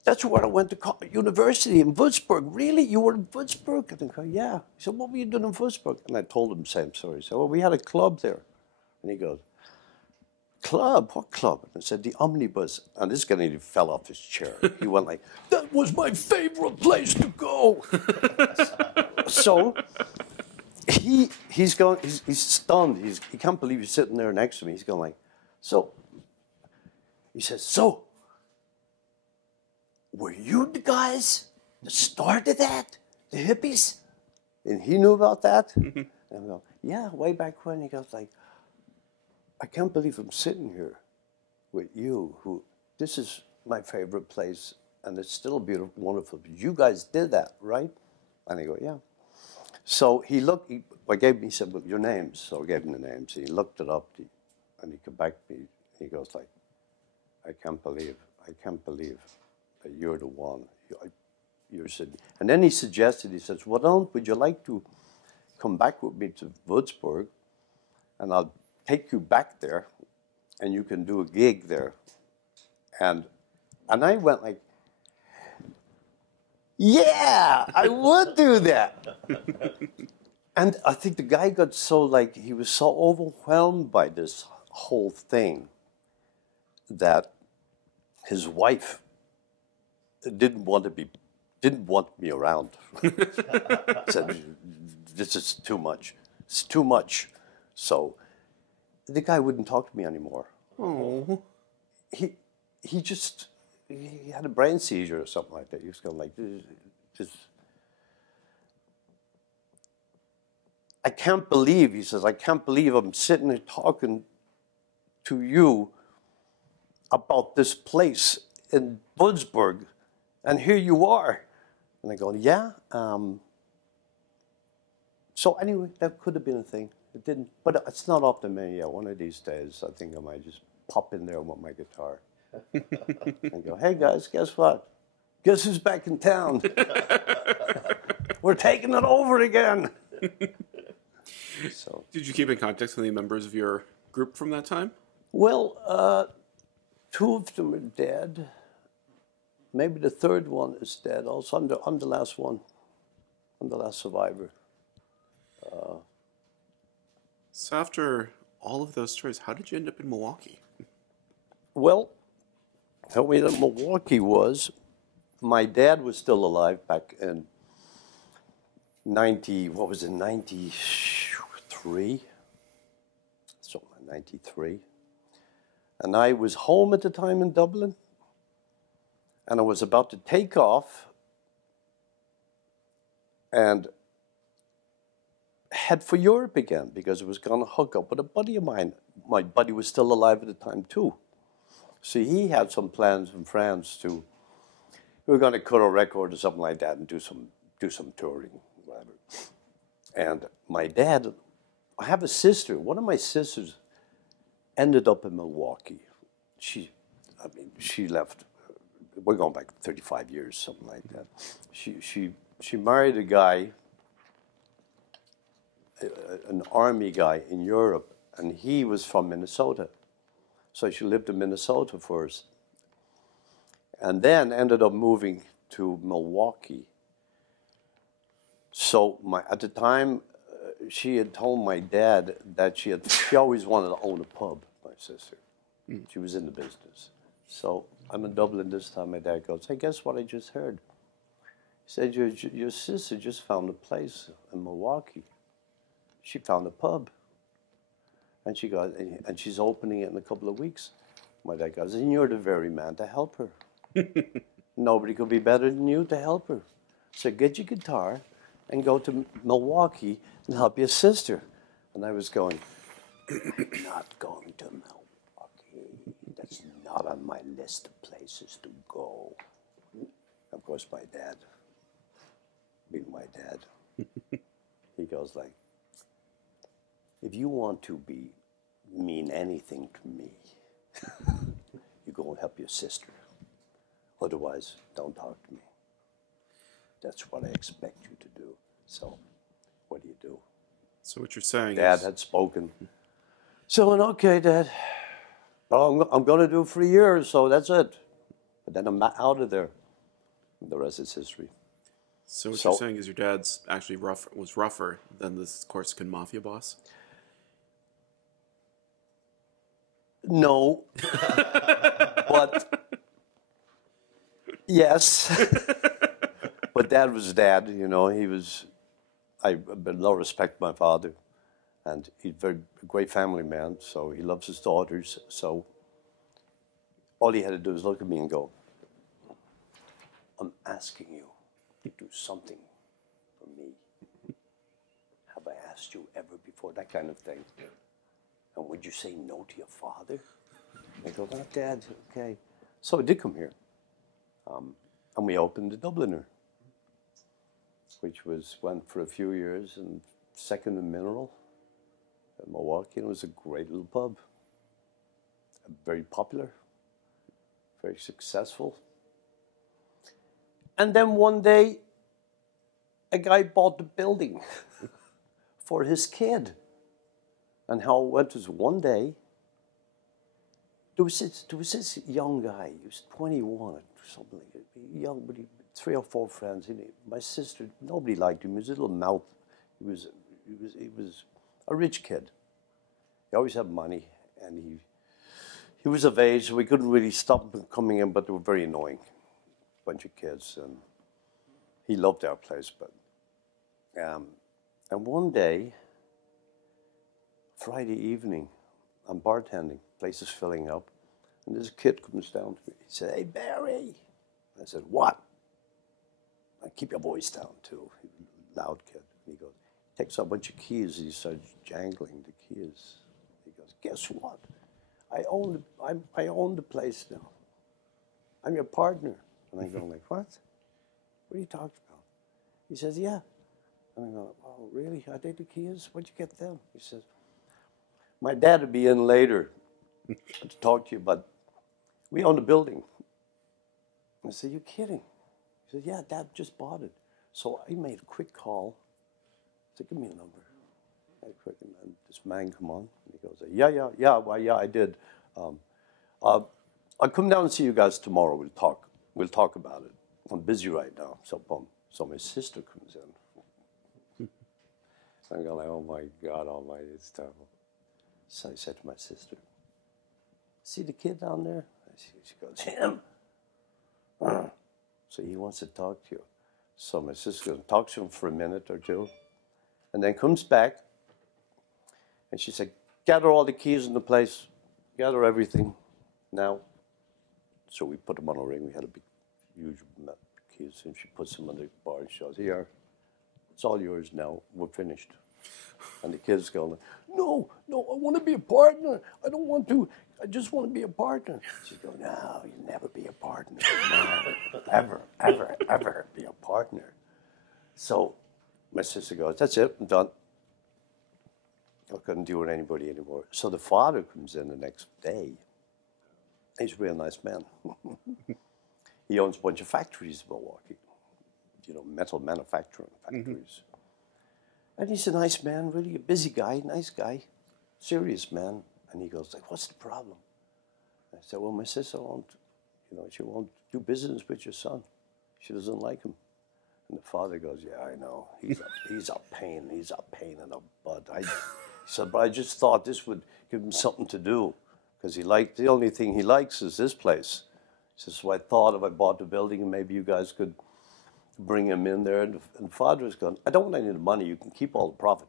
"That's where I went to university, in Würzburg." "Really? You were in Würzburg?" And I go, "Yeah." He said, "What were you doing in Würzburg?" And I told him the same story. He said, "Well, we had a club there." And he goes, "Club? What club?" And I said, "The Omnibus." And this guy nearly fell off his chair. He went like, "That was my favorite place to go." So he's stunned. He can't believe he's sitting there next to me. He's going like, "So," he says, "So, were you the guys that started that? The hippies?" And he knew about that. And I go, "Yeah, way back when." He goes like, "I can't believe I'm sitting here with you, who, this is my favorite place, and it's still beautiful, wonderful. But you guys did that, right?" And I go, "Yeah." So he looked, he said, "Well, your names." So I gave him the names. He looked it up, and he came back to me, and he goes like, I can't believe that you're the one. You're sitting." And then he suggested, he says, would you like to come back with me to Würzburg, and I'll take you back there, and you can do a gig there. And I went like, "Yeah, I would do that." And I think the guy got so like, he was so overwhelmed by this whole thing that his wife didn't want me around. Said, "This is too much. It's too much." So the guy wouldn't talk to me anymore. Oh. He had a brain seizure or something like that. He was going like, "I can't believe," he says, "I can't believe I'm sitting here talking to you about this place in Würzburg, and here you are." And I go, "Yeah." So anyway, that could have been a thing. It didn't, but it's not off the menu yet. One of these days, I think I might just pop in there with my guitar and go, "Hey guys, guess what? Guess who's back in town? We're taking it over again." So, did you keep in contact with any members of your group from that time? Well, two of them are dead. Maybe the third one is dead. Also, I'm the last one. I'm the last survivor. So after all of those stories, how did you end up in Milwaukee? Well, how we ended up in Milwaukee was, my dad was still alive back in 93? Something like 93. And I was home at the time in Dublin, and I was about to take off and head for Europe again, because I was going to hook up with a buddy of mine. My buddy was still alive at the time too. So he had some plans in France we were going to cut a record or something like that and do some touring, whatever. And my dad, I have a sister. One of my sisters ended up in Milwaukee. She left. We're going back 35 years, something like that. She married a guy, an army guy in Europe, and he was from Minnesota. So she lived in Minnesota first, and then ended up moving to Milwaukee. So at the time, she had told my dad that she always wanted to own a pub, my sister. She was in the business. So I'm in Dublin this time. My dad goes, hey, guess what I just heard? He said, your sister just found a place in Milwaukee. She found a pub. And she's opening it in a couple of weeks. My dad goes, and you're the very man to help her. Nobody could be better than you to help her. So get your guitar and go to Milwaukee and help your sister. And I was going, I'm not going to Milwaukee. That's not on my list of places to go. Of course, my dad, being my dad, he goes like, if you want to mean anything to me, you go and help your sister. Otherwise, don't talk to me. That's what I expect you to do. So, what do you do? So what you're saying Dad had spoken. So, okay, Dad. Well, I'm going to do it for a year, so that's it. But then I'm out of there. And the rest is history. So what you're saying is your dad's actually was rougher than this Corsican mafia boss? No. But, yes. But Dad was Dad, you know. I love respect my father. And he's a great family man, so he loves his daughters. So all he had to do was look at me and go, I'm asking you to do something for me. Have I asked you ever before? That kind of thing. And would you say no to your father? I go, oh, Dad, okay. So I did come here. And we opened the Dubliner, which went for a few years and second in Mineral in Milwaukee. And it was a great little pub. Very popular, very successful. And then one day, a guy bought the building for his kid. And how it went was one day, there was this young guy, he was 21 or something like that, young, but he 3 or 4 friends. My sister, nobody liked him. He was a little mouth. He was a rich kid. He always had money, and he was of age, so we couldn't really stop him coming in, but they were very annoying, bunch of kids, and he loved our place. But and one day, Friday evening, I'm bartending, place is filling up, and this kid comes down to me. He said, "Hey, Barry." I said, "What?" I keep your voice down too. Loud kid. And he goes, takes out a bunch of keys and he starts jangling the keys. He goes, "Guess what? I own the place now. I'm your partner." And I go like, "What? What are you talking about?" He says, "Yeah." And I go, "Oh, really? Are they the keys? Where'd you get them?" He says, "My dad will be in later to talk to you, but we own the building." I said, "You're kidding?" He said, "Yeah, Dad just bought it." So I made a quick call. I said, "Give me a number." And this man come on. And he goes, yeah, I did. I'll come down and see you guys tomorrow. We'll talk about it. I'm busy right now. So boom. So my sister comes in. I'm going like, oh my God Almighty, it's terrible. So I said to my sister, "See the kid down there?" She goes, "Him?" So he wants to talk to you. So my sister goes and talks to him for a minute or two, and then comes back, and she said, "Gather all the keys in the place, gather everything now." So we put them on a ring. We had a big, huge keys, and she puts them on the bar, and she goes, "Here, it's all yours now. We're finished." And the kid's going, no, I want to be a partner. I don't want to. I just want to be a partner." She's going, "No, you'll never be a partner. Never, ever be a partner." So my sister goes, "That's it, I'm done. I couldn't deal with anybody anymore." So the father comes in the next day. He's a real nice man. He owns a bunch of factories in Milwaukee, metal manufacturing factories. And he's a nice man, really a busy guy, nice guy, serious man. And he goes like, "What's the problem?" I said, "Well, my sister she won't do business with your son. She doesn't like him." And the father goes, yeah, I know. He's a pain. He's a pain in the butt. He said, but I just thought this would give him something to do. Because the only thing he likes is this place. He says, so I thought if I bought the building, and maybe you guys could bring him in there. And the father was going, I don't want any of the money. You can keep all the profit.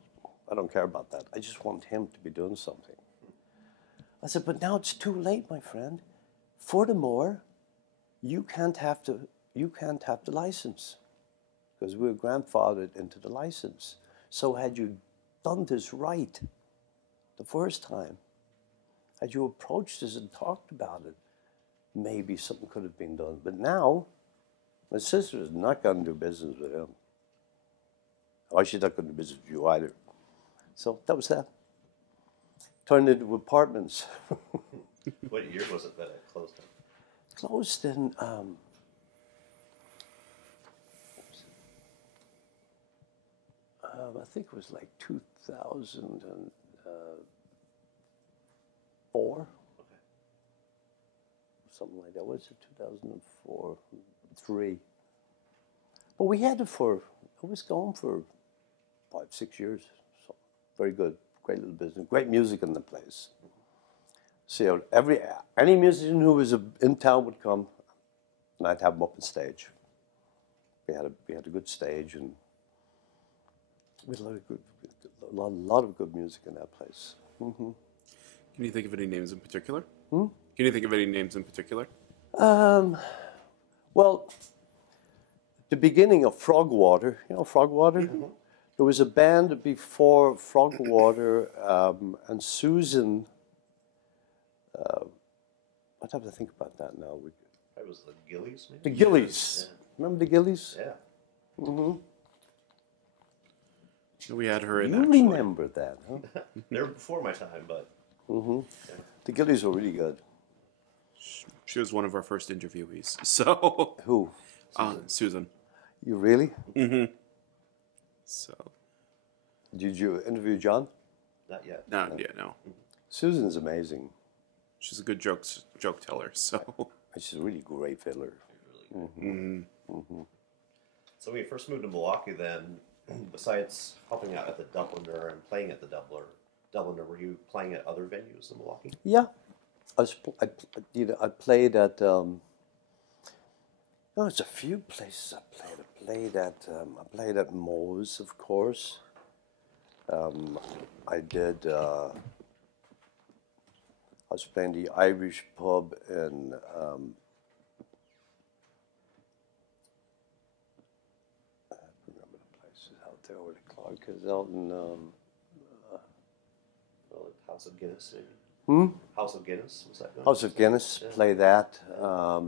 I don't care about that. I just want him to be doing something. I said, but now it's too late, my friend. Furthermore, you can't have the license. Because we were grandfathered into the license. So had you done this right the first time, had you approached us and talked about it, maybe something could have been done. But now, my sister is not going to do business with him. Or she's not going to do business with you either. So that was that. Turned into apartments. What year was it that it closed down? Closed in... I think it was like 2004. Okay. Something like that. Was it 2004, 3? But we had it was going for 5, 6 years. So very good. Great little business. Great music in the place. So any musician who was in town would come, and I'd have them up on stage. We had a good stage, and we had a lot of good music in that place. Mm-hmm. Can you think of any names in particular? Can you think of any names in particular? Well, the beginning of Frogwater, you know Frogwater? Mm-hmm. There was a band before Frogwater, and Susan, I'd have to think about that now. That was the Gillies, maybe? The Gillies. Yeah. Remember the Gillies? Yeah. Mm-hmm. We had her in. You actually. remember that, huh? They were before my time, but... Mm-hmm. Yeah. The Gillies were really good. She was one of our first interviewees. So who? Susan. You really? Mm-hmm. So. Did you interview John? Not yet. Not yet. No. Susan's amazing. She's a good joke teller. So. She's a really great fiddler. Really Mm-hmm. Mm-hmm. So when you first moved to Milwaukee, then, besides helping out at the Dubliner and playing at the Dubliner, were you playing at other venues in Milwaukee? Yeah, I played at. There's a few places I played. I played at Moe's, of course. I did. I was playing the Irish pub in. There where the Clark is out in House of Guinness, maybe? House of Guinness, was that good? House of Guinness, yeah. play that. I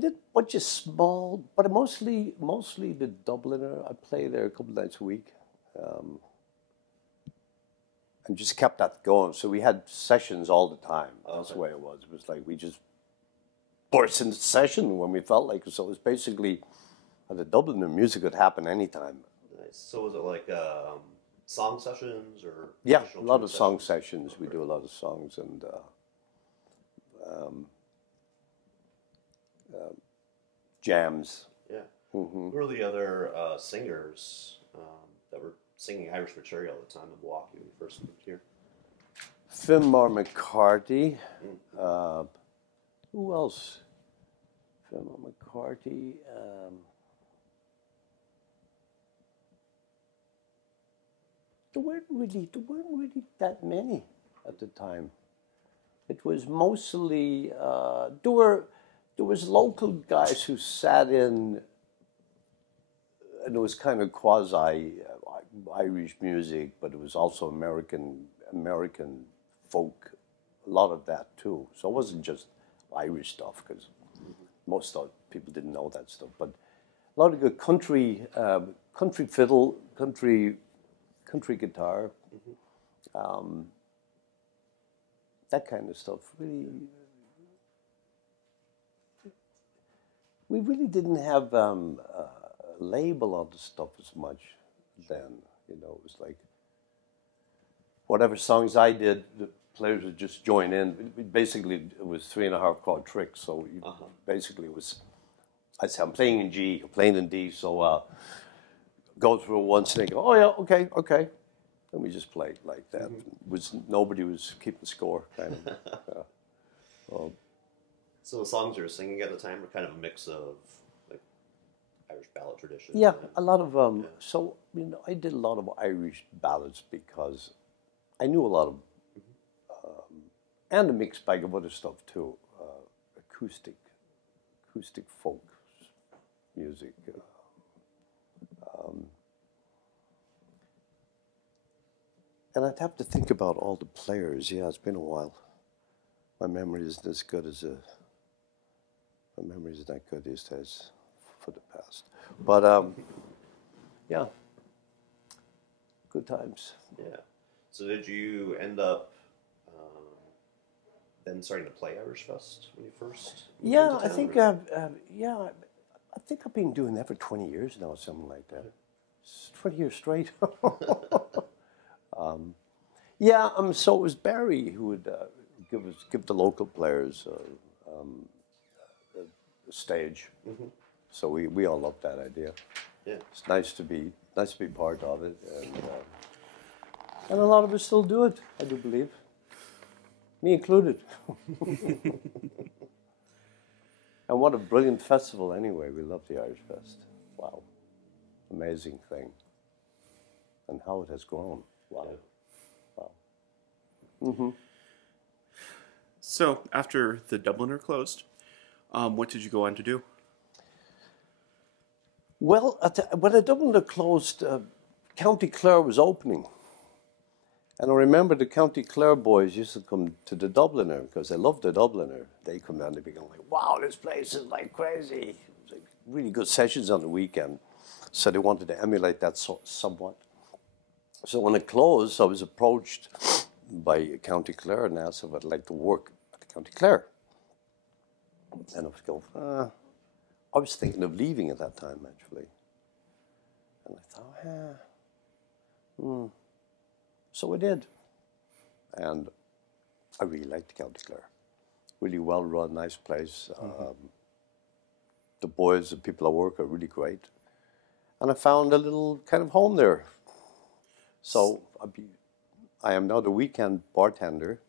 did a bunch of small, but mostly the Dubliner. I play there a couple nights a week. And just kept that going. So we had sessions all the time. That's the way it was. It was like we just burst into session when we felt like it. So it was basically... At the Dubliner, music could happen anytime. Nice. So was it like song sessions or? Yeah, a lot of song sessions. We do a lot of songs and jams. Yeah. Mm-hmm. Who were the other singers that were singing Irish material at the time in Milwaukee when you first moved here? Fillmore McCarthy. Who else? Fillmore McCarthy. There weren't really that many at the time. It was mostly there was local guys who sat in, and it was kind of quasi Irish music, but it was also American folk, a lot of that too. So it wasn't just Irish stuff because most of people didn't know that stuff, but a lot of good country fiddle, country guitar, that kind of stuff. Really, we really didn't have a label on the stuff as much then. You know, it was like whatever songs I did, the players would just join in. Basically, it was 3.5 chord tricks, so basically it was I say, I'm playing in G, I'm playing in D, so go through it once and they go, oh yeah, okay, okay. And we just played like that. Nobody was keeping score, kind of. So the songs you were singing at the time were kind of a mix of like Irish ballad tradition. Yeah, a lot of So I did a lot of Irish ballads because I knew a lot of, and a mixed bag of other stuff too, acoustic folk music. And I'd have to think about all the players. Yeah, it's been a while. My memory isn't as good as my memory is not good these days for the past. But yeah, good times. Yeah. So did you end up then starting to play Irish Fest when you first? Yeah, I think I think I've been doing that for 20 years now, something like that. It's 20 years straight. Yeah, so it was Barry who would give the local players a stage. So we all loved that idea. Yeah. It's nice to be part of it, and a lot of us still do it. I do believe, me included. And what a brilliant festival! Anyway, we love the Irish Fest. Wow, amazing thing, and how it has grown. Wow. Yeah. Mm-hmm. So after the Dubliner closed, what did you go on to do? Well, when the Dubliner closed, County Clare was opening. And I remember the County Clare boys used to come to the Dubliner because they loved the Dubliner. They come down and be going like, wow, this place is like crazy. It was like really good sessions on the weekend. So they wanted to emulate that somewhat. So when it closed, I was approached by County Clare and asked if I'd like to work at the County Clare. And I was going, I was thinking of leaving at that time, actually. And I thought, So I did. And I really liked County Clare. Really well run, nice place. The boys, the people I work are really great. And I found a little kind of home there. So I am now the weekend bartender,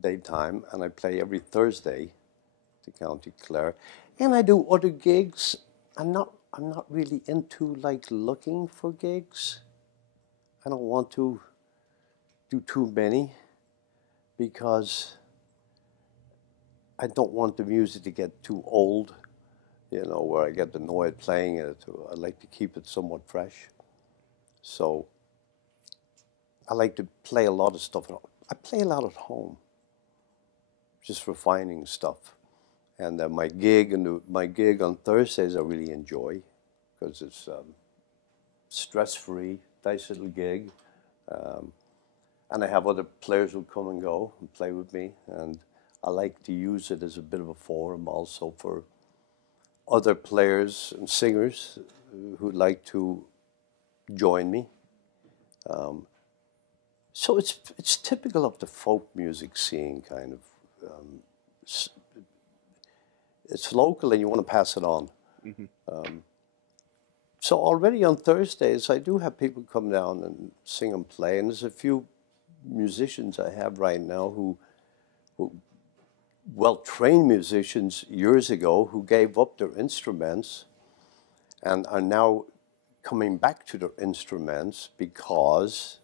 daytime, and I play every Thursday to County Clare. And I do other gigs. I'm not really into like looking for gigs. I don't want to do too many because I don't want the music to get too old, where I get annoyed playing it. I like to keep it somewhat fresh. So I like to play a lot of stuff. I play a lot at home, just refining stuff. And my gig on Thursdays I really enjoy because it's stress-free, nice little gig. And I have other players who come and go and play with me. And I like to use it as a bit of a forum also for other players and singers who'd like to join me. So it's typical of the folk music scene, kind of. It's local and you want to pass it on. So already on Thursdays, I do have people come down and sing and play. And there's a few musicians I have right now who well-trained musicians years ago who gave up their instruments and are now coming back to their instruments because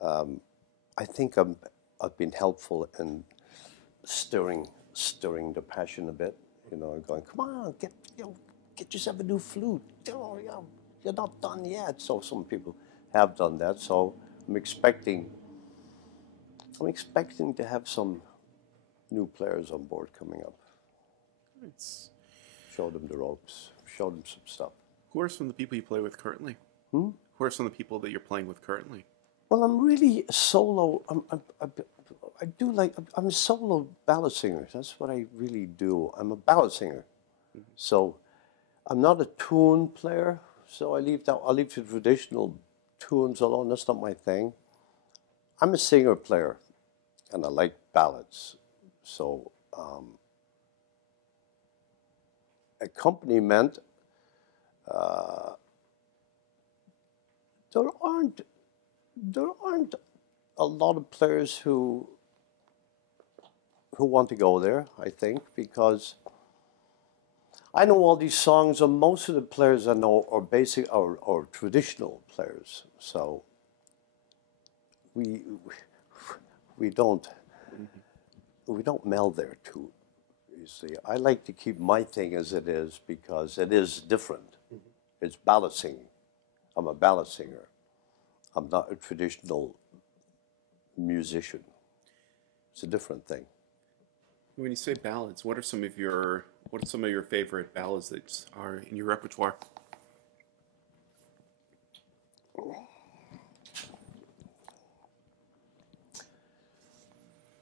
I think I've been helpful in stirring the passion a bit, going, come on, get yourself a new flute. You're not done yet. So some people have done that. So I'm expecting to have some new players on board coming up. Nice. Show them the ropes. Show them some stuff. Who are some of the people you play with currently? Who are some of the people that you're playing with currently? Well, I'm really solo. I'm a solo ballad singer. That's what I really do. I'm a ballad singer. So I'm not a tune player. So I leave the traditional tunes alone. That's not my thing. I'm a singer player, and I like ballads. So accompaniment, there aren't a lot of players who want to go there, I think, because I know all these songs, and most of the players I know are basic or traditional players. So we don't meld there too. You see, I like to keep my thing as it is because it is different. It's ballad singing. I'm a ballad singer. I'm not a traditional musician. It's a different thing. When you say ballads, what are some of your favorite ballads that are in your repertoire?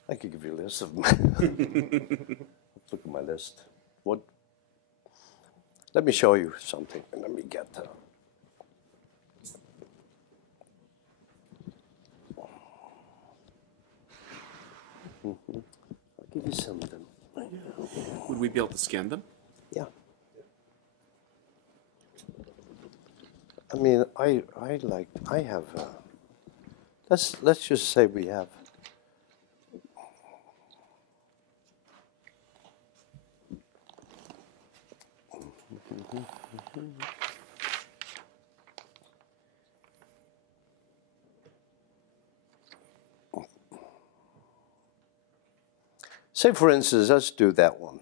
I could give you a list of them. Look at my list. What? Let me show you something, and let me get. I'll give you some of them. Would we be able to scan them? Yeah. I mean, I have. Let's just say we have. Say, for instance, let's do that one.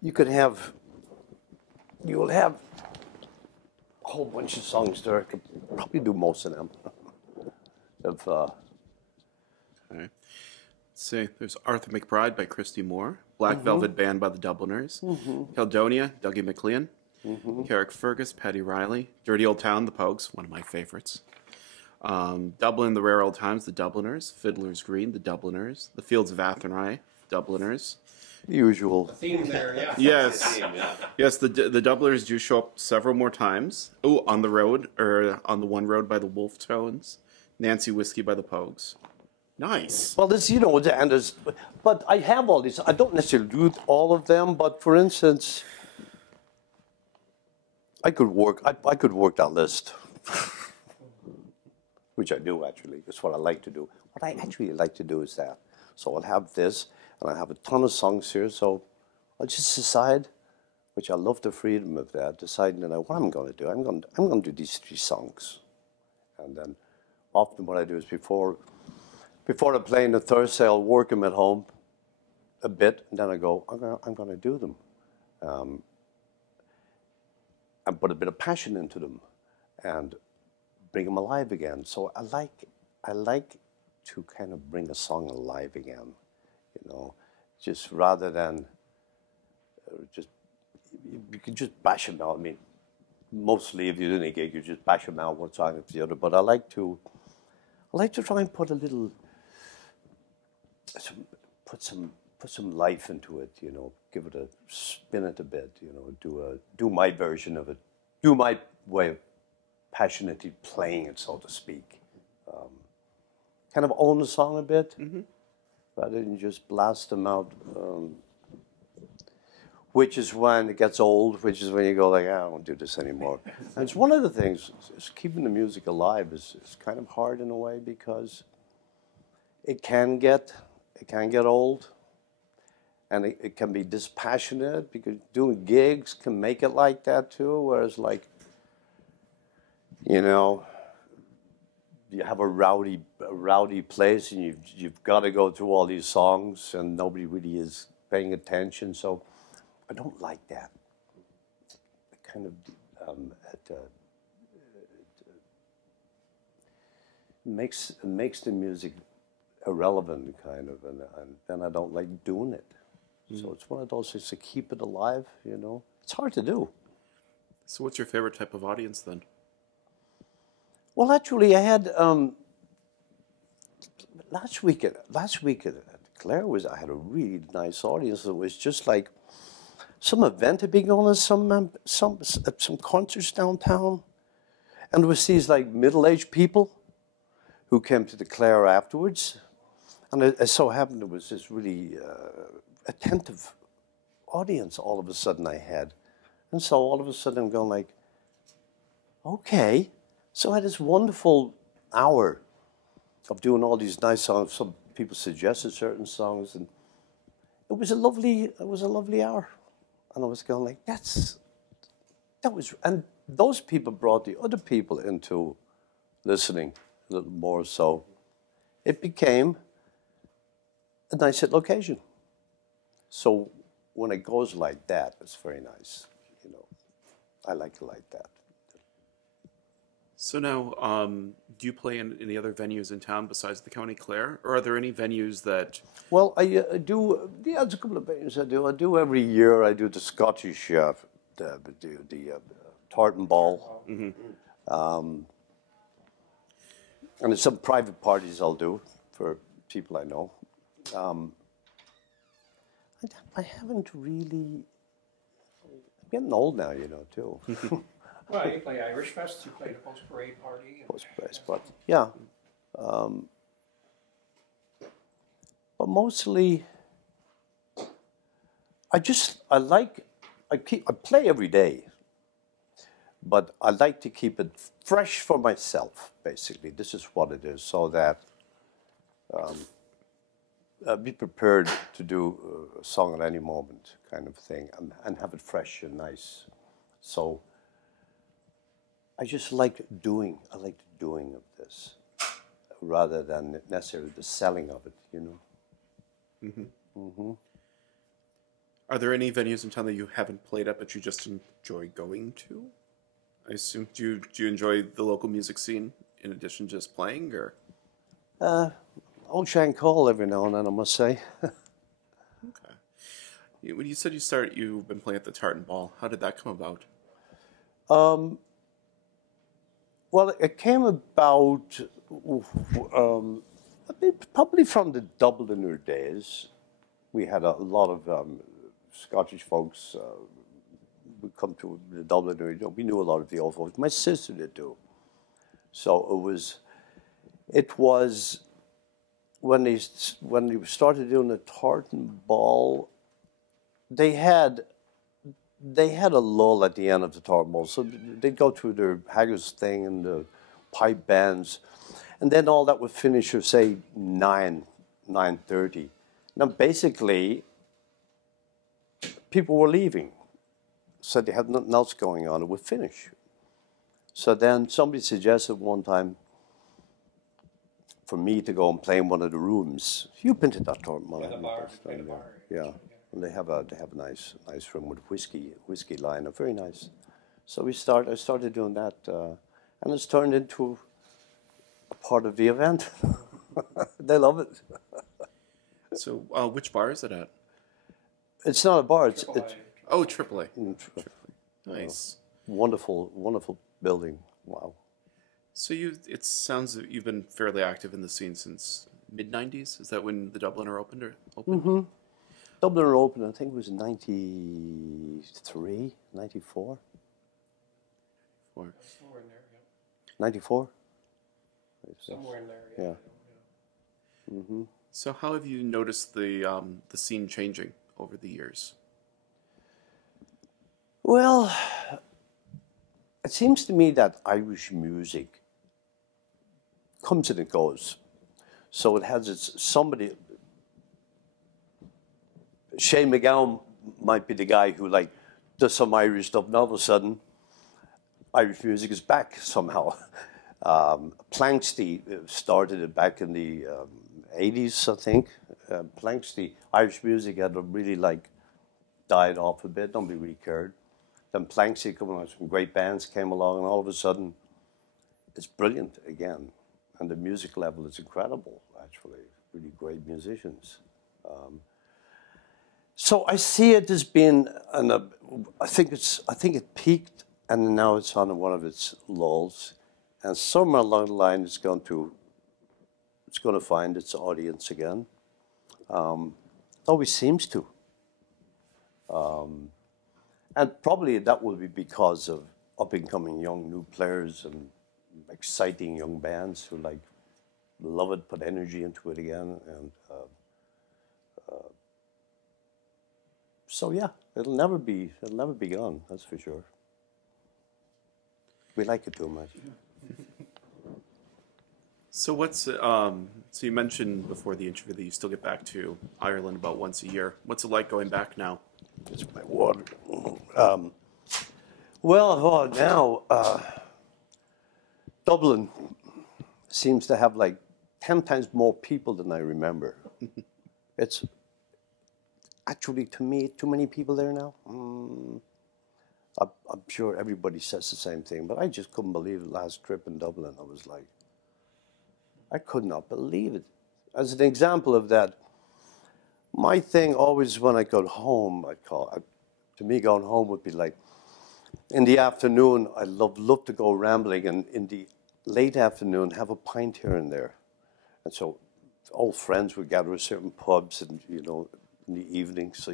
You will have a whole bunch of songs there. I could probably do most of them. All right. Let's see. There's Arthur McBride by Christy Moore, Black Velvet Band by the Dubliners, Caledonia, Dougie MacLean, Carrick Fergus, Paddy Riley, Dirty Old Town, the Pogues, one of my favorites. Dublin, the Rare Old Times, the Dubliners, Fiddler's Green, the Dubliners, The Fields of Athenry, Dubliners. Usual. The theme there, yeah. Yes, yes. The Dubliners do show up several more times. Oh, on the road or on the one road by the Wolf Tones, Nancy Whiskey by the Pogues. Nice. Well, this, and there's, but I have all these. I don't necessarily do all of them, but for instance, I could work that list, which I do actually. That's what I like to do. What I actually like to do is that. So I'll have this, and I have a ton of songs here. So I'll just decide, which I love the freedom of that, deciding what I'm going to do. I'm going to do these 3 songs, and then often what I do is before I'm playing the Thursday, I'll work them at home a bit, and then I go, I'm going to do them, and put a bit of passion into them, and bring them alive again. So I like to kind of bring a song alive again, just rather than just you can just bash them out. I mean, mostly if you're doing a gig, you just bash them out one song after the other. But I like to try and put a little. Put some life into it, give it a spin it a bit, do my version of it, do my way of passionately playing it, so to speak. Kind of own the song a bit, rather than just blast them out. Which is when it gets old, which is when you go like, I don't do this anymore. And it's one of the things, is keeping the music alive is kind of hard in a way because it can get old, and it can be dispassionate because doing gigs can make it like that too. Whereas, like, you have a rowdy place, and you've got to go through all these songs, and nobody really is paying attention. So I don't like that. It kind of makes the music irrelevant, kind of, and then I don't like doing it. So it's one of those things to keep it alive, It's hard to do. So what's your favorite type of audience then? Well, actually, I had last week at Clare I had a really nice audience. It was just like some event had been going on, some concerts downtown, and there was these like middle-aged people who came to the Clare afterwards. And it so happened there was this really attentive audience all of a sudden I had. And so all of a sudden I'm going like, okay. So I had this wonderful hour of doing all these nice songs. Some people suggested certain songs, and it was a lovely hour. And I was going like, and those people brought the other people into listening a little more. So it became a nice hit location. So when it goes like that, it's very nice. You know, I like it like that. So now, do you play in any other venues in town besides the County Clare, or are there any venues that? Well, I do. Yeah, there's a couple of venues I do. I do every year. I do the Scottish, the tartan ball, and there's some private parties I'll do for people I know. I haven't really. I'm getting old now, you know, too. Well, you play Irish Fest, you play the Post Parade Party. But yeah, but mostly, I play every day, but I like to keep it fresh for myself. Basically, this is what it is, so that be prepared to do a song at any moment, kind of thing, and have it fresh and nice. So I just like doing the doing of this, rather than necessarily the selling of it, you know. Are there any venues in town that you haven't played at but you just enjoy going to? I assume, do you enjoy the local music scene in addition to just playing, or? I'll try and call every now and then, I must say. Okay. When you said you've been playing at the Tartan Ball, how did that come about? Well, it came about probably from the Dubliner days. We had a lot of Scottish folks would come to the Dubliner. You know, we knew a lot of the old folks. My sister did too. So it was when they started doing the tartan ball. They had a lull at the end of the tartan ball, so they'd go through their haggis thing and the pipe bands, and then all that would finish at say 9:30. Now basically, people were leaving, so they had nothing else going on. It would finish. So then somebody suggested one time for me to go and play in one of the rooms. You've been to that tartan ball, haven't you? Yeah. And they have a nice room with whiskey line, very nice. So I started doing that, and it's turned into a part of the event. They love it. So, which bar is it at? It's not a bar. It's Oh, AAA. Nice. Wonderful building. Wow. So it sounds that you've been fairly active in the scene since mid-90s. Is that when the Dubliner opened? Dubliner opened, I think it was 93, 94. Somewhere in there, yeah. 94? Somewhere in there, yeah. So how have you noticed the scene changing over the years? Well, it seems to me that Irish music comes and it goes. So it has somebody. Shane MacGowan might be the guy who does some Irish stuff. Now all of a sudden, Irish music is back somehow. Planxty started it back in the 80s, I think. Planxty, Irish music had really died off a bit. Nobody really cared. Then Planxty came along, some great bands came along, and all of a sudden, it's brilliant again. And the music level is incredible, actually. Really great musicians. So I see it as being, I think it peaked, and now it's on one of its lulls, and somewhere along the line it's going to find its audience again. Always seems to, and probably that will be because of up and coming young new players and exciting young bands who love it, put energy into it again, and. So yeah, it'll never be gone. That's for sure. We like it too much. So what's so you mentioned before the interview that you still get back to Ireland about once a year. What's it like going back now? It's my water. Now Dublin seems to have like 10 times more people than I remember. It's actually, to me, too many people there now. I'm sure everybody says the same thing, but I just couldn't believe the last trip in Dublin. I was like, I could not believe it. As an example of that, my thing always when I got home, to me going home would be like, in the afternoon, I love to go rambling, and in the late afternoon, have a pint here and there. And so old friends would gather at certain pubs, and in the evening, so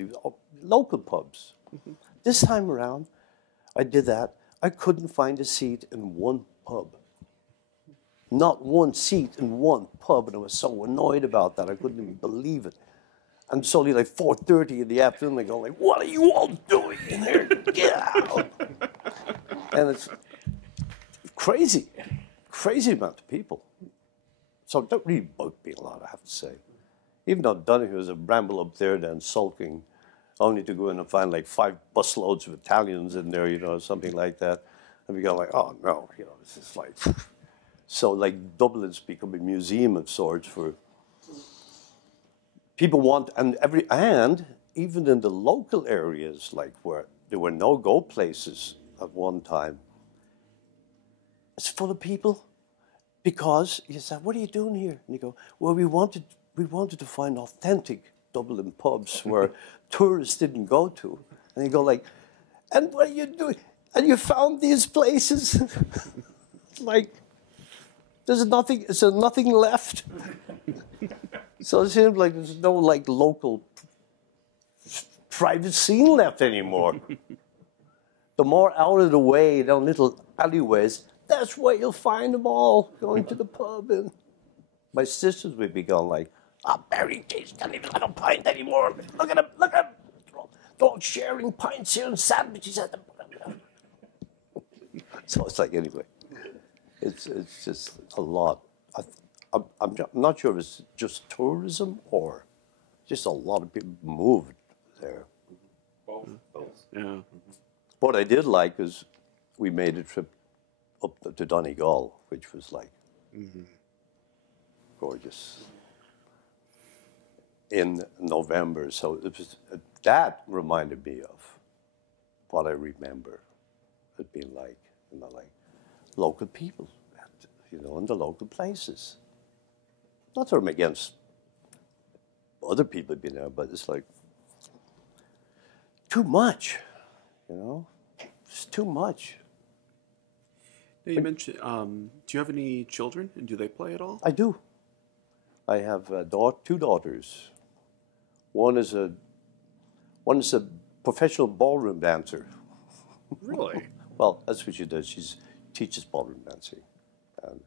local pubs. Mm-hmm. This time around, I did that. I couldn't find a seat in one pub. Not one seat in one pub, and I was so annoyed about that. I couldn't even believe it. And suddenly, like 4:30 in the afternoon, I go like, "What are you all doing in here? Get out!" And it's crazy amount of people. So that really bugged me a lot, I have to say. Even though Donahue was a bramble up there, then sulking, only to go in and find like 5 busloads of Italians in there, something like that, and we go like, "Oh no, this is like." So like Dublin's become a museum of sorts for people and even in the local areas, like where there were no-go places at one time, it's full of people because you said, "What are you doing here?" And you go, "Well, we wanted to find authentic Dublin pubs where tourists didn't go to." And you go like, "And what are you doing? And you found these places?" Like, there's nothing left. So it seems like there's no like local private scene left anymore. The more out of the way, down little alleyways, that's where you'll find them all going to the pub. And my sisters would be going like, Barry, geez, can't even have a pint anymore. Look at him. They're all sharing pints here and sandwiches at the pub. So it's like, anyway, it's just a lot. I'm not sure if it's just tourism or just a lot of people moved there. Both. Yeah. What I did like is we made a trip up to Donegal, which was like gorgeous in November. So that reminded me of what I remember it being like, like local people, in the local places. Not that I'm against other people being there, but it's like too much, It's too much. Now you mentioned, do you have any children, and do they play at all? I do. I have 2 daughters. One is a professional ballroom dancer. Really? Well, that's what she does. She teaches ballroom dancing. And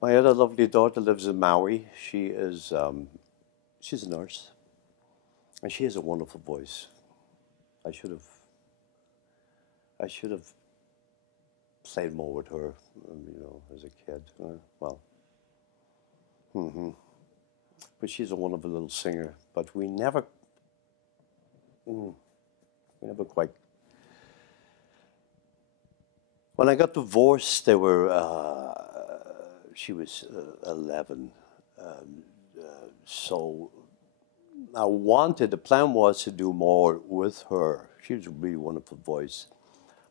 my other lovely daughter lives in Maui. She's a nurse, and she has a wonderful voice. I should have played more with her, as a kid. But she's a wonderful little singer. But we never quite. When I got divorced, she was 11. So the plan was to do more with her. She was a really wonderful voice.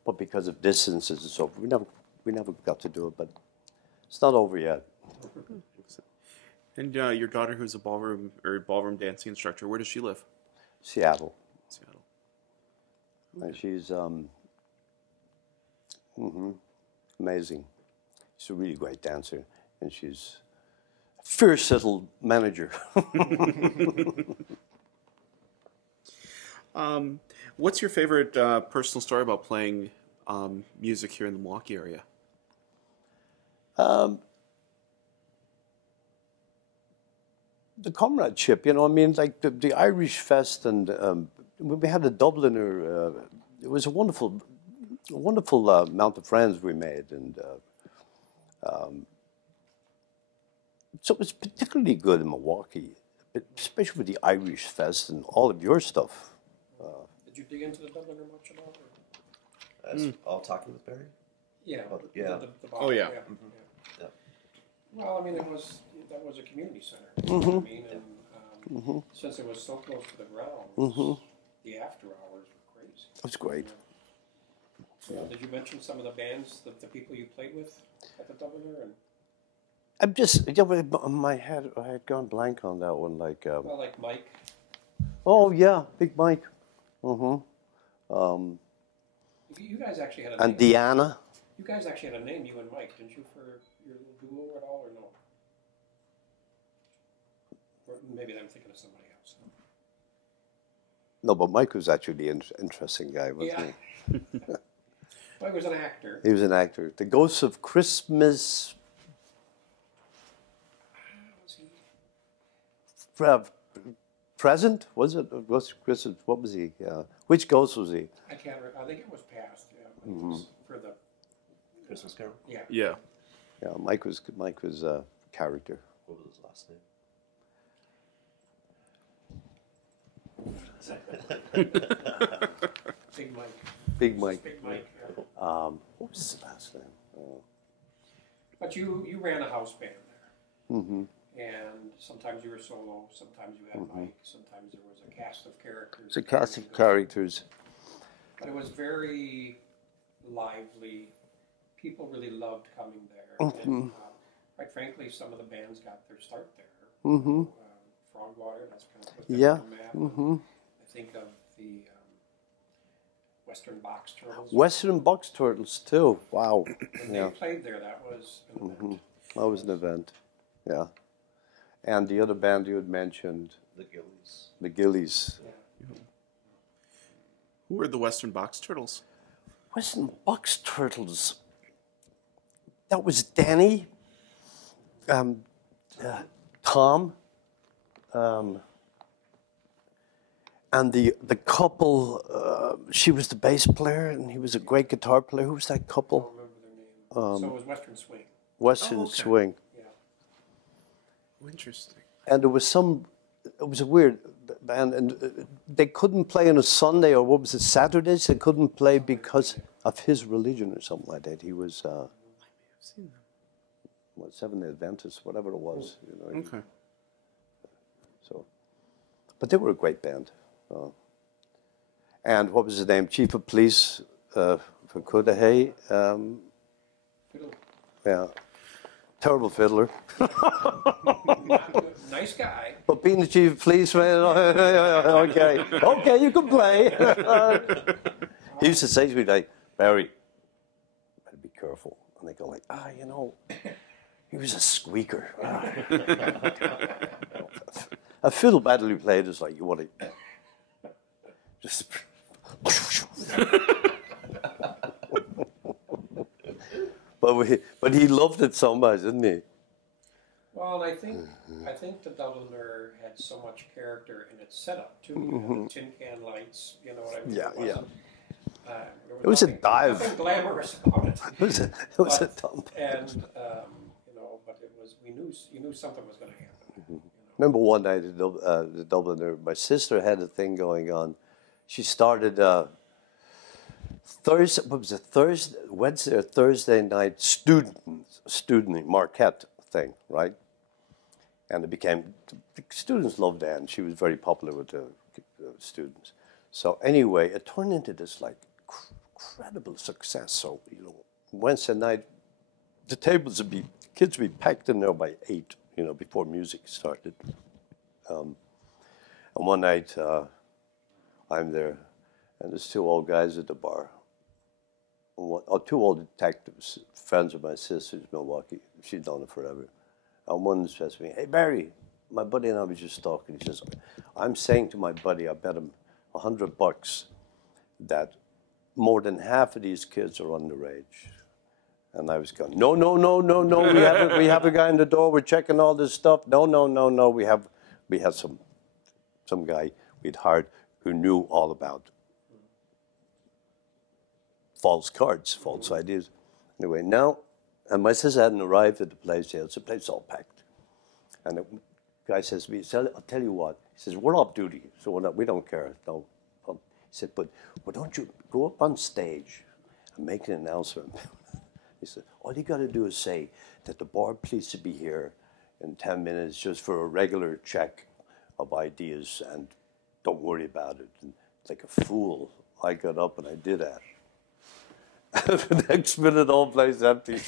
But because of distances and so forth, we never got to do it, but it's not over yet. And your daughter, who's a ballroom dancing instructor, where does she live? Seattle. Seattle. Okay. And she's amazing. She's a really great dancer, and she's a fierce little manager. What's your favorite personal story about playing music here in the Milwaukee area? The comradeship, like the Irish Fest and when we had a Dubliner, it was a wonderful amount of friends we made, and so it was particularly good in Milwaukee, especially with the Irish Fest and all of your stuff. Did you dig into the Dubliner much at all? All talking with Barry? Yeah. Yeah. Oh, yeah. Yeah. Well, I mean, that was a community center. You know what I mean? And since it was so close to the grounds, the after hours were crazy. That's great. Yeah. Did you mention some of the bands, the people you played with at the Dubliner? And I'm just, yeah, but my head, I had gone blank on that one. Like, well, like Mike. oh yeah, Big Mike. You guys actually had a And name. Deanna. You guys actually had a name, you and Mike, didn't you, for your little duo at all, or no? Or maybe I'm thinking of somebody else. No, but Mike was actually the interesting guy, wasn't he? Mike was an actor. He was an actor. The Ghosts of Christmas. Present, was it? Ghost of Christmas. What was he? Which ghost was he? I can't remember. I think it was past. Yeah, but it was for the Christmas Carol? yeah. Yeah. Yeah, Mike was a character. What was his last name? Big Mike. Big Mike. Big Mike. Yeah. What was his last name? But you ran a house band there. Mm-hmm. And sometimes you were solo, sometimes you had Mike, sometimes there was a cast of characters. It's a cast of characters. But it was very lively. People really loved coming there. And quite frankly, some of the bands got their start there. Frogwater, that's kind of put them Yeah. on the map. I think of the Western Box Turtles. Western Box Turtles too. Wow. When Yeah. they played there, that was an event. That was an event. Yeah. And the other band you had mentioned, The Gillies. the Gillies. Yeah. Who were the Western Box Turtles? Western Box Turtles. That was Danny, Tom, and the couple. She was the bass player, and he was a great guitar player. Who was that I don't couple? remember their name. So it was Western Swing. Western Oh, okay. Swing. Yeah. Interesting. And there was some. It was a weird band, and they couldn't play on a Sunday or what was it, Saturdays? They couldn't play because of his religion or something like that. He was. I've seen them. What, Seventh-day Adventist, whatever it was. You know. Okay. So, but they were a great band. And what was his name? Chief of Police for Cudahy. Fiddle. Yeah, terrible fiddler. Nice guy. But being the chief of police, man, okay, you can play. He used to say to me like, Barry, better be careful. And they go like, you know, he was a squeaker. A fiddle badly played is like you want to just. But he loved it so much, didn't he? Well, and I think the Dubliner had so much character in its setup too. You had the tin can lights, you know what I mean? Yeah, yeah. There It was a nothing- dive. Nothing glamorous about it. It was a dump. And you know, but it was. You knew something was going to happen. You know? Remember one night at the Dubliner, my sister had a thing going on. She started Thursday, what was it, Wednesday or Thursday night student Marquette thing, right? And it became, the students loved Anne. She was very popular with the students. So anyway, it turned into this like incredible success. So, you know, Wednesday night, the kids would be packed in there by 8, you know, before music started. And one night, I'm there, and there's 2 old guys at the bar. 2 old detectives, friends of my sister's, Milwaukee. She's known it forever. And one says to me, hey, Barry, my buddy and I was just talking. He says, I'm saying to my buddy, I bet him $100 that more than half of these kids are underage. And I was going, no, we have a guy in the door, we're checking all this stuff. No, we had some guy we'd hired who knew all about false cards, false ideas. Anyway, now, and my sister hadn't arrived at the place yet, so the place all packed. And the guy says to me, I'll tell you what, he says, we're off duty, so we don't care. No. He said, but why don't you go up on stage and make an announcement? He said, all you got to do is say that the bar pleased to be here in 10 minutes just for a regular check of ideas, and don't worry about it. And like a fool, I got up and I did that. The next minute, the whole place empty.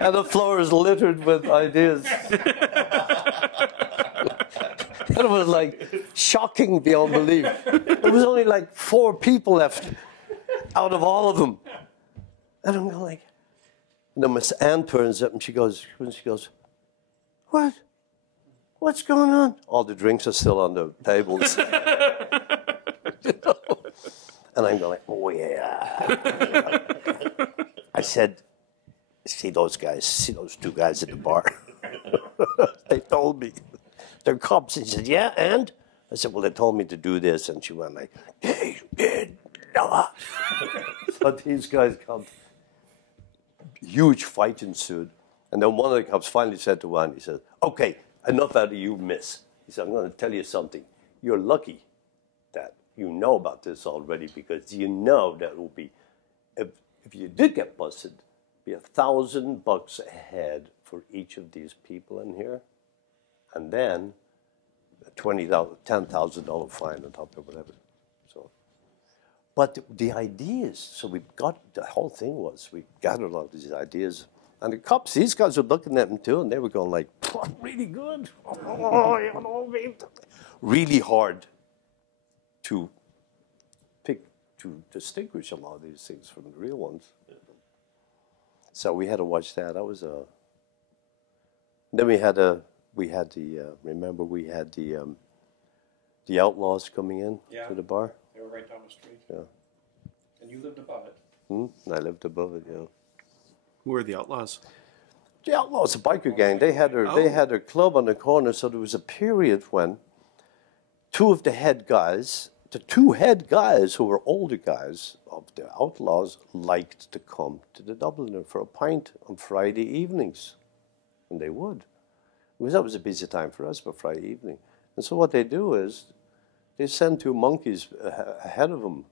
And the floor is littered with ideas. And it was like shocking beyond belief. There was only like 4 people left out of all of them. And I'm going like, and then my aunt turns up and she goes, what? What's going on? All the drinks are still on the tables. You know? And I'm going like, oh yeah. I said, see those 2 guys at the bar? They told me. They're cops. He said, yeah, and? I said, well, they told me to do this. And she went like, hey, you did not. But these guys come. Huge fight ensued. And then one of the cops finally said to one, he said, okay, enough out of you, miss. He said, I'm going to tell you something. You're lucky that you know about this already, because you know that it will be, if you did get busted, be $1,000 a head for each of these people in here, and then a $10,000 fine on top of whatever. So, but the ideas. So we got the whole thing was we gathered all these ideas, and the cops, these guys were looking at them too, and they were going like, really good, really hard to distinguish a lot of these things from the real ones. So we had to watch that. That was then we had the Outlaws coming in to the bar. They were right down the street. Yeah. And you lived above it. And I lived above it. Yeah. Who were the Outlaws? The Outlaws, a biker gang. They had their club on the corner. So there was a period when 2 of the head guys. The 2 head guys who were older guys of the Outlaws liked to come to the Dubliner for a pint on Friday evenings. And they would. Because that was a busy time for us, but Friday evening. And so what they do is they send 2 monkeys ahead of them,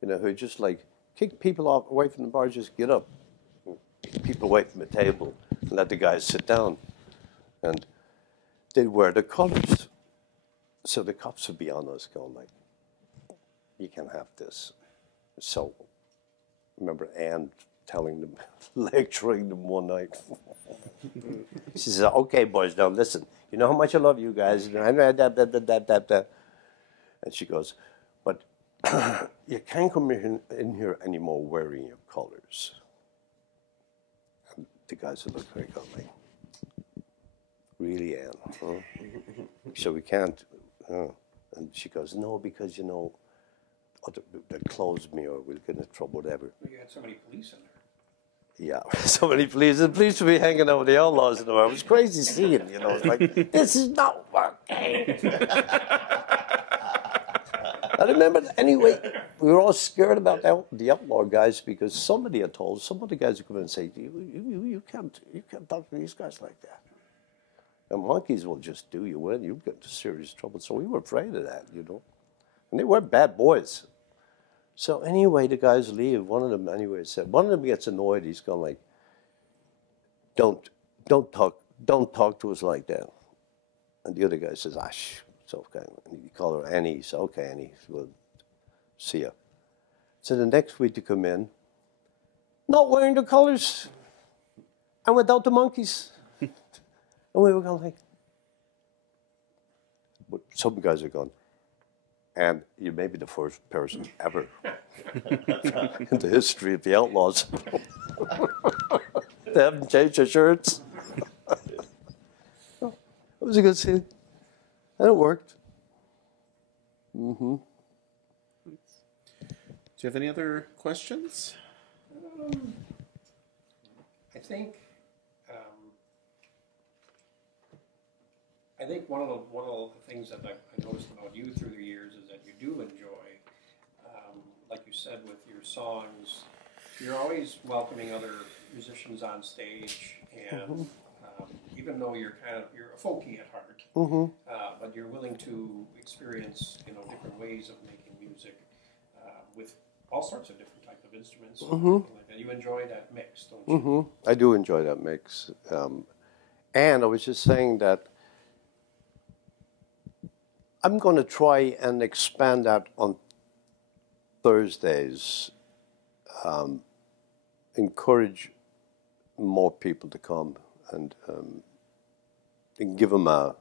who just like kick people away from the bar, just get up. Kick people away from the table and let the guys sit down. And they'd wear the colors. So the cops would be on us going like, you can't have this. So, remember Anne telling them, lecturing them one night. She says, okay, boys, now listen. You know how much I love you guys. And she goes, but you can't come in here anymore wearing your colors. And the guys would look very good like, really, Anne? Huh? So we can't. And she goes, no, because, they'll close me or we'll get into trouble, whatever. You had so many police in there. Yeah, so many police. The police would be hanging out with the Outlaws in the bar. It was crazy seeing, It's like, this is not working. I remember, anyway, we were all scared about the Outlaw guys because somebody had told us, some of the guys would come in and say, you can't talk to these guys like that. The monkeys will just do you in. You'll get into serious trouble. So we were afraid of that, And they were bad boys. So anyway, the guys leave. One of them, anyway, said, one of them gets annoyed. He's going like, don't talk to us like that. And the other guy says, it's okay. And you call her Annie. He said, okay, Annie, we'll see ya. So the next week to come in, not wearing the colors and without the monkeys. And we were going like, but some guys are going, and you may be the first person ever in the history of the Outlaws. They haven't changed their shirts. It was a good scene. And it worked. Mm-hmm. Do you have any other questions? I think I think one of the things that I noticed about you through the years is that you do enjoy, like you said with your songs, you're always welcoming other musicians on stage, and even though you're a folky at heart, but you're willing to experience different ways of making music with all sorts of different types of instruments. Like that. You enjoy that mix, don't you? I do enjoy that mix, and I was just saying that I'm going to try and expand that on Thursdays. Encourage more people to come and give them a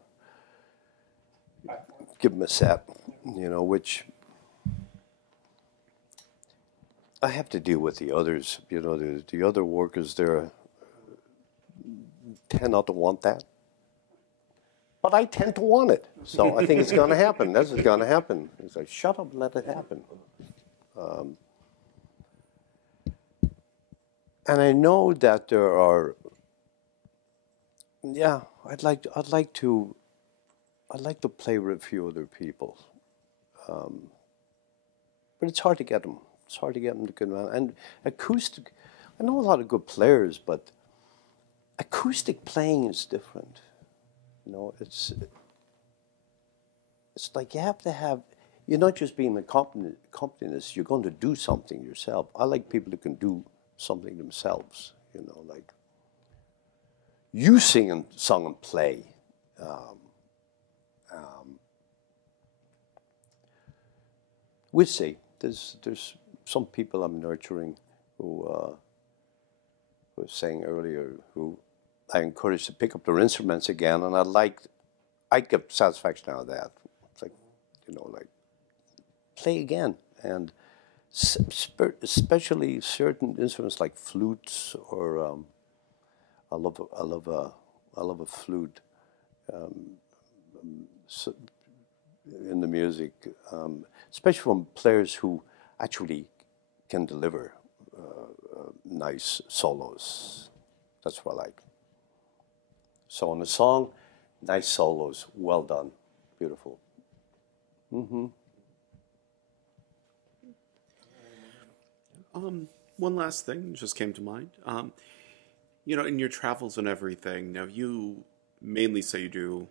set, which I have to deal with the others. The other workers there tend not to want that. But I tend to want it. So I think it's going to happen. That's what's going to happen. It's like, shut up and let it happen. And I know that there are, I'd like to play with a few other people. But it's hard to get them. It's hard to get them to come around. And acoustic, I know a lot of good players, but acoustic playing is different. It's like you have to have, you're not just being an accompanist, you're going to do something yourself. I like people who can do something themselves, like you sing and play. We'll see. There's some people I'm nurturing who was saying earlier who I encourage to pick up their instruments again, and I get satisfaction out of that. It's like, like play again, and especially certain instruments like flutes, or I love a flute in the music, especially from players who actually can deliver nice solos. That's what I like. So on the song, nice solos, well done, beautiful. One last thing just came to mind. In your travels and everything, now you mainly say you do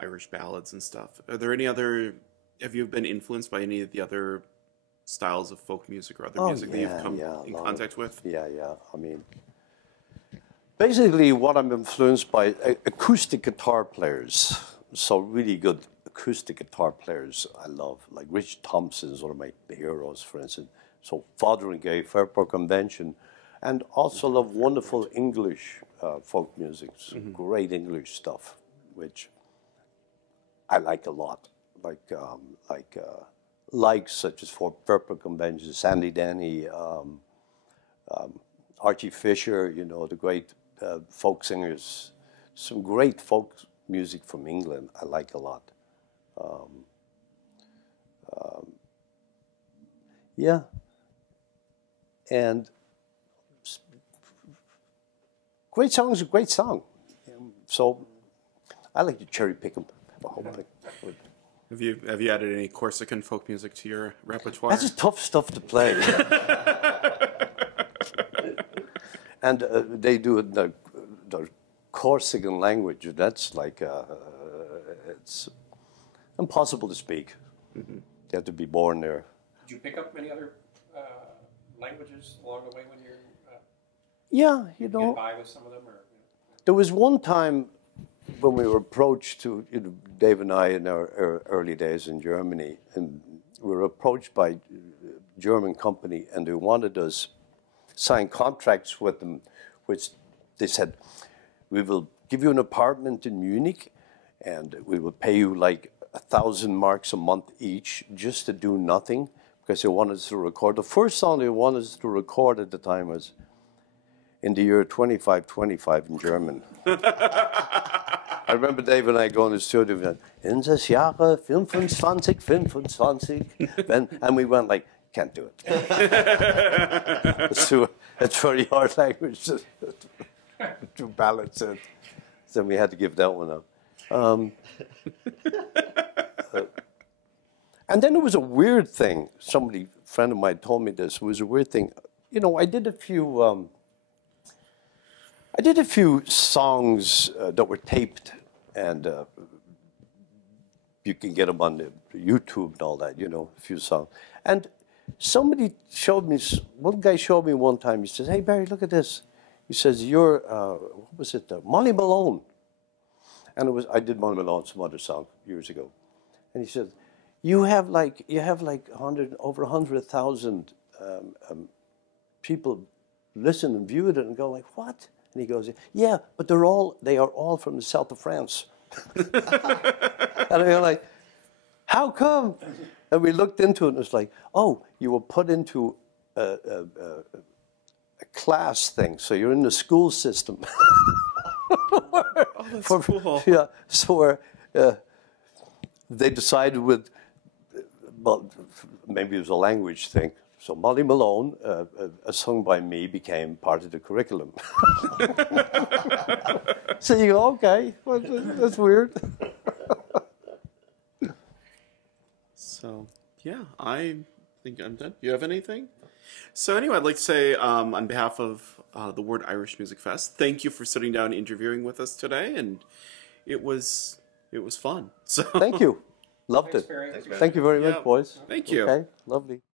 Irish ballads and stuff. Are there any other? Have you been influenced by any of the other styles of folk music or other music that you've come in contact with? Yeah. I mean, basically, what I'm influenced by acoustic guitar players. So really good acoustic guitar players I love, like Rich Thompson is one of my heroes, for instance. So Fotheringay, Fairport Convention, and also love wonderful English folk music, great English stuff, which I like a lot, like such as for Fairport Convention, Sandy Denny, Archie Fisher, the great folk singers, some great folk music from England I like a lot. And great song is a great song. So I like to cherry pick them. Have you added any Corsican folk music to your repertoire? That's tough stuff to play. And they do it in the Corsican language. That's like, it's impossible to speak. You have to be born there. Did you pick up many other languages along the way when you're get by with some of them? Or, There was one time when we were approached to, Dave and I in our early days in Germany, and we were approached by a German company, and they wanted us sign contracts with them, which they said, we will give you an apartment in Munich, and we will pay you like 1,000 marks a month each just to do nothing, because they wanted us to record. The first song they wanted us to record at the time was in the year 2525 in German. I remember Dave and I going to the studio, in das Jahre 25, and we went like, can't do it. It's very hard language to balance it. So we had to give that one up. And then it was a weird thing. A friend of mine told me this. It was a weird thing. You know, I did a few songs that were taped, and you can get them on the YouTube and all that. You know, a few songs. And somebody showed me. One guy showed me one time. He says, "Hey Barry, look at this." He says, "You're what was it? Molly Malone." And I did Molly Malone, some other song years ago. And he said, You have like over 100,000 people listen and view it and go like, what? And he goes, yeah, but they are all from the south of France. And I'm like, how come? And we looked into it and it's like, oh, you were put into a class thing, so you're in the school system. Oh, that's cool. Yeah, so where they decided well, maybe it was a language thing. So Molly Malone, a song by me, became part of the curriculum. So you go, okay, well, that's weird. So, yeah, I think I'm done. You have anything? So anyway, I'd like to say on behalf of the Word Irish Music Fest, thank you for sitting down and interviewing with us today, and it was fun. So Thank you. Loved Thanks, it. Barry. Thanks, Barry. Thank you very much, Yeah. boys. Thank you. Okay, lovely.